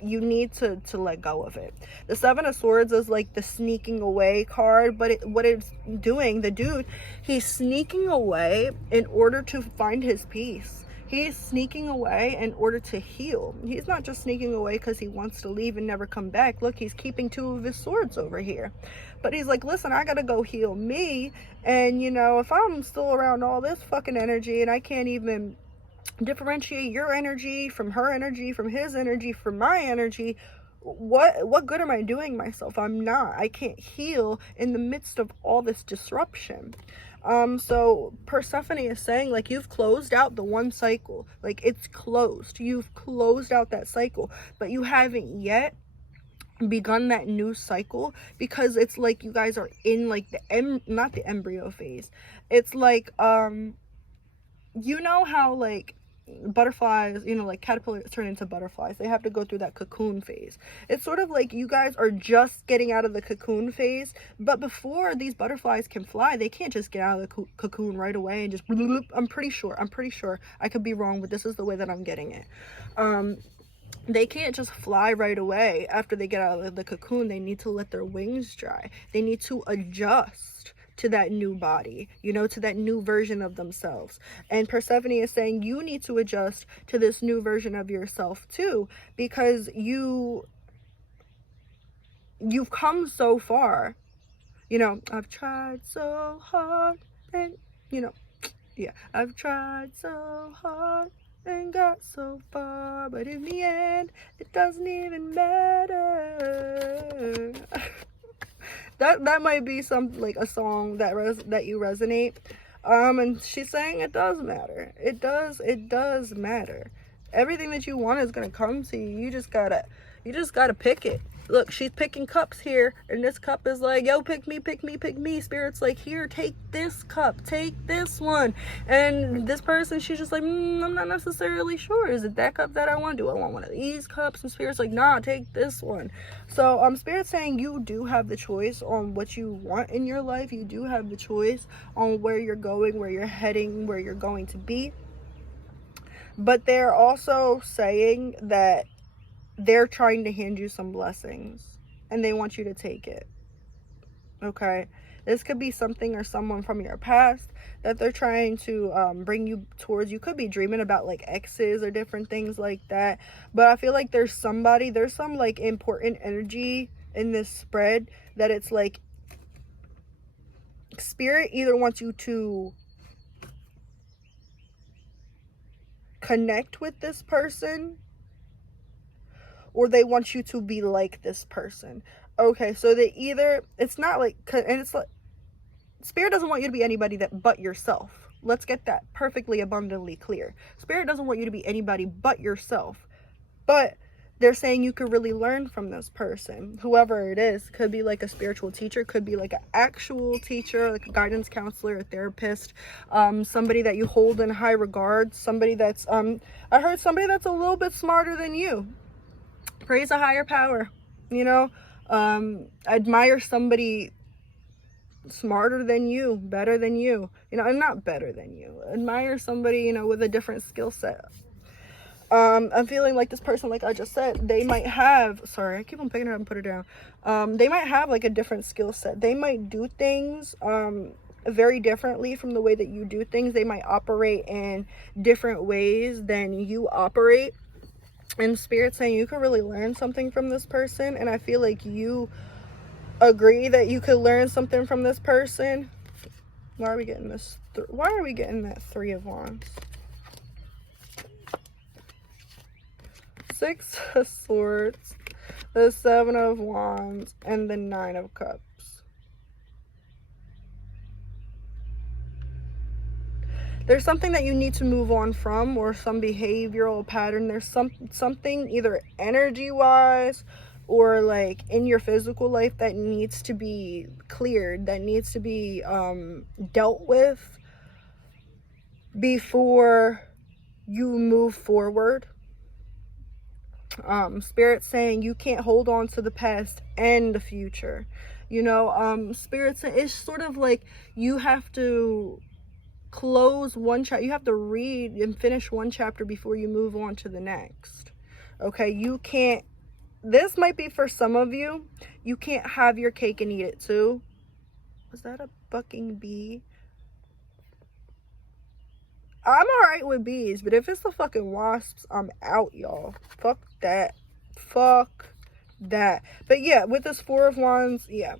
you need to let go of it. The 7 of Swords is like the sneaking away card, but what it's doing, the dude, he's sneaking away in order to find his peace. He's sneaking away in order to heal. He's not just sneaking away because he wants to leave and never come back. Look, he's keeping 2 of his swords over here. But he's like, listen, I gotta go heal me. And, you know, if I'm still around all this fucking energy and I can't even differentiate your energy from her energy, from his energy, from my energy, what good am I doing myself? I can't heal in the midst of all this disruption. So Persephone is saying, like, you've closed out the one cycle, like it's closed, you've closed out that cycle, but you haven't yet begun that new cycle, because it's like you guys are in like not the embryo phase. It's like, you know how like butterflies, you know, like caterpillars turn into butterflies, they have to go through that cocoon phase. It's sort of like you guys are just getting out of the cocoon phase, but before these butterflies can fly, they can't just get out of the cocoon right away and just I'm pretty sure, I could be wrong, but this is the way that I'm getting it. They can't just fly right away after they get out of the cocoon. They need to let their wings dry. They need to adjust to that new body, you know, to that new version of themselves. And Persephone is saying you need to adjust to this new version of yourself too, because you've come so far. You know, I've tried so hard, and you know, yeah, I've tried so hard and got so far, but in the end it doesn't even matter. that might be some like a song that you resonate. And she's saying it does matter. It does matter. Everything that you want is gonna come to you. You just gotta pick it. look, she's picking cups here, and this cup is like, yo, pick me, pick me, pick me. Spirit's like, here, take this cup, take this one. And this person, she's just like, I'm not necessarily sure. Is it that cup that I want? Do I want one of these cups? And Spirit's like, nah, take this one. So Spirit's saying you do have the choice on what you want in your life. You do have the choice on where you're going, where you're heading, where you're going to be. But they're also saying that they're trying to hand you some blessings and they want you to take it. Okay, this could be something or someone from your past that they're trying to bring you towards. You could be dreaming about like exes or different things like that, but I feel like there's some like important energy in this spread that it's like Spirit either wants you to connect with this person or they want you to be like this person. Okay, so they either, it's not like, and it's like, Spirit doesn't want you to be anybody but yourself. Let's get that perfectly abundantly clear. Spirit doesn't want you to be anybody but yourself. But they're saying you could really learn from this person. Whoever it is, could be like a spiritual teacher, could be like an actual teacher, like a guidance counselor, a therapist, somebody that you hold in high regard, somebody that's, I heard somebody that's a little bit smarter than you. Praise a higher power, you know, admire somebody smarter than you, better than you, you know, and not better than you. Admire somebody, you know, with a different skill set. I'm feeling like this person, like I just said, they might have, sorry, I keep on picking it up and put it down. They might have like a different skill set. They might do things, very differently from the way that you do things. They might operate in different ways than you operate. And Spirit saying you can really learn something from this person, and I feel like you agree that you could learn something from this person. Why are we getting this? Why are we getting that 3 of Wands? 6 of Swords, the 7 of Wands, and the 9 of Cups. There's something that you need to move on from, or some behavioral pattern. There's something either energy-wise or like in your physical life that needs to be cleared, that needs to be dealt with before you move forward. Spirit's saying you can't hold on to the past and the future. You know, Spirit's, it's sort of like you have to close one chapter. You have to read and finish one chapter before you move on to the next. Okay, you can't, this might be for some of you, you can't have your cake and eat it too. Was that a fucking bee? I'm alright with bees, but if it's the fucking wasps, I'm out, y'all. Fuck that. Fuck that. But yeah, with this 4 of Wands, yeah,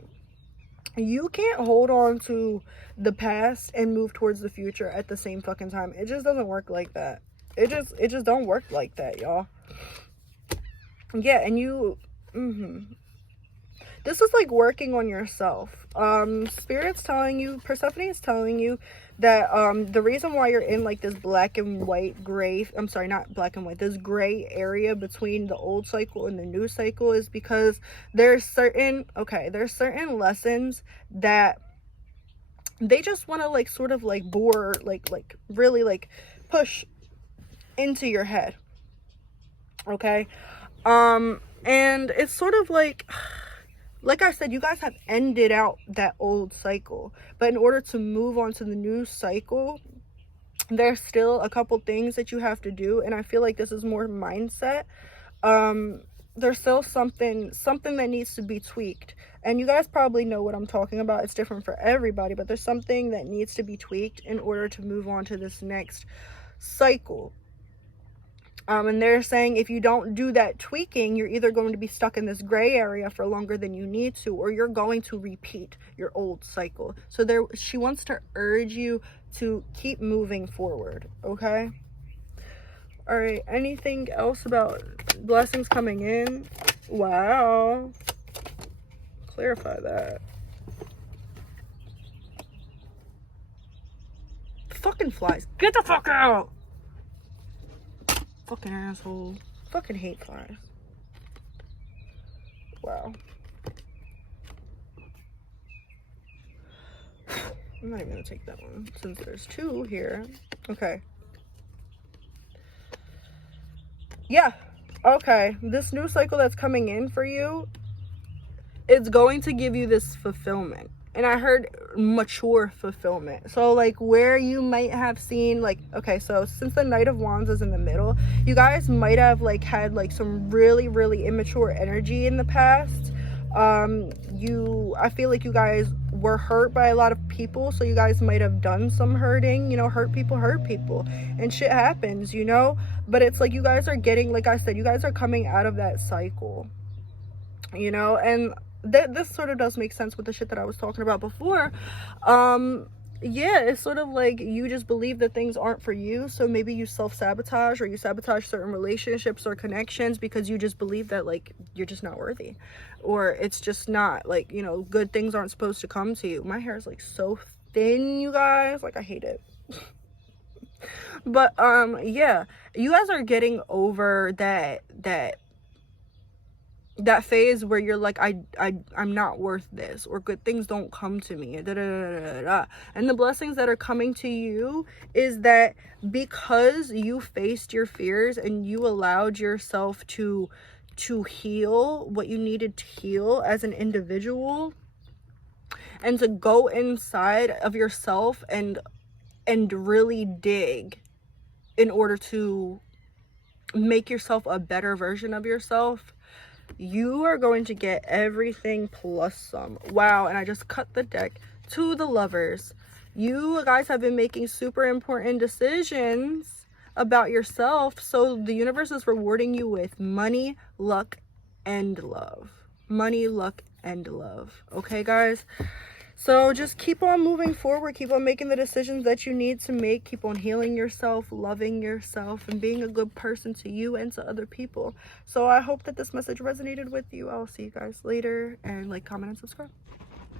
you can't hold on to the past and move towards the future at the same fucking time. It just doesn't work like that. It just don't work like that, y'all. Yeah, and you, this is like working on yourself. Spirit's telling you, Persephone is telling you that the reason why you're in like this black and white gray, I'm sorry, not black and white, this gray area between the old cycle and the new cycle is because there's certain lessons that they just want to like sort of like bore, like really like push into your head. Okay. And it's sort of like I said, you guys have ended out that old cycle, but in order to move on to the new cycle, there's still a couple things that you have to do, and I feel like this is more mindset. There's still something that needs to be tweaked, and you guys probably know what I'm talking about. It's different for everybody, but there's something that needs to be tweaked in order to move on to this next cycle. And they're saying if you don't do that tweaking, you're either going to be stuck in this gray area for longer than you need to, or you're going to repeat your old cycle. So she wants to urge you to keep moving forward, okay? All right, anything else about blessings coming in? Wow. Clarify that. Fucking flies. Get the fuck out! Fucking asshole. Fucking hate flies. Wow. I'm not even gonna take that one since there's two here. Okay. Yeah. Okay. This new cycle that's coming in for you, it's going to give you this fulfillment. And I heard mature fulfillment. So like where you might have seen like, okay, so since the Knight of Wands is in the middle, you guys might have like had like some really, really immature energy in the past. I feel like you guys were hurt by a lot of people, so you guys might have done some hurting, you know. Hurt people, and shit happens, you know. But it's like you guys are getting, like I said, you guys are coming out of that cycle, you know. And this sort of does make sense with the shit that I was talking about before. Yeah, it's sort of like you just believe that things aren't for you, so maybe you self-sabotage, or you sabotage certain relationships or connections because you just believe that like you're just not worthy, or it's just not like, you know, good things aren't supposed to come to you. My hair is like so thin, you guys, like I hate it. But yeah, you guys are getting over that phase where you're like, I'm not worth this, or good things don't come to me, da, da, da, da, da. And the blessings that are coming to you is that because you faced your fears and you allowed yourself to heal what you needed to heal as an individual, and to go inside of yourself and really dig in order to make yourself a better version of yourself, you are going to get everything plus some. Wow. And I just cut the deck to the Lovers. You guys have been making super important decisions about yourself, so the universe is rewarding you with money, luck, and love. Money, luck, and love. Okay, guys? So just keep on moving forward, keep on making the decisions that you need to make, keep on healing yourself, loving yourself, and being a good person to you and to other people. So I hope that this message resonated with you. I'll see you guys later, and like, comment, and subscribe.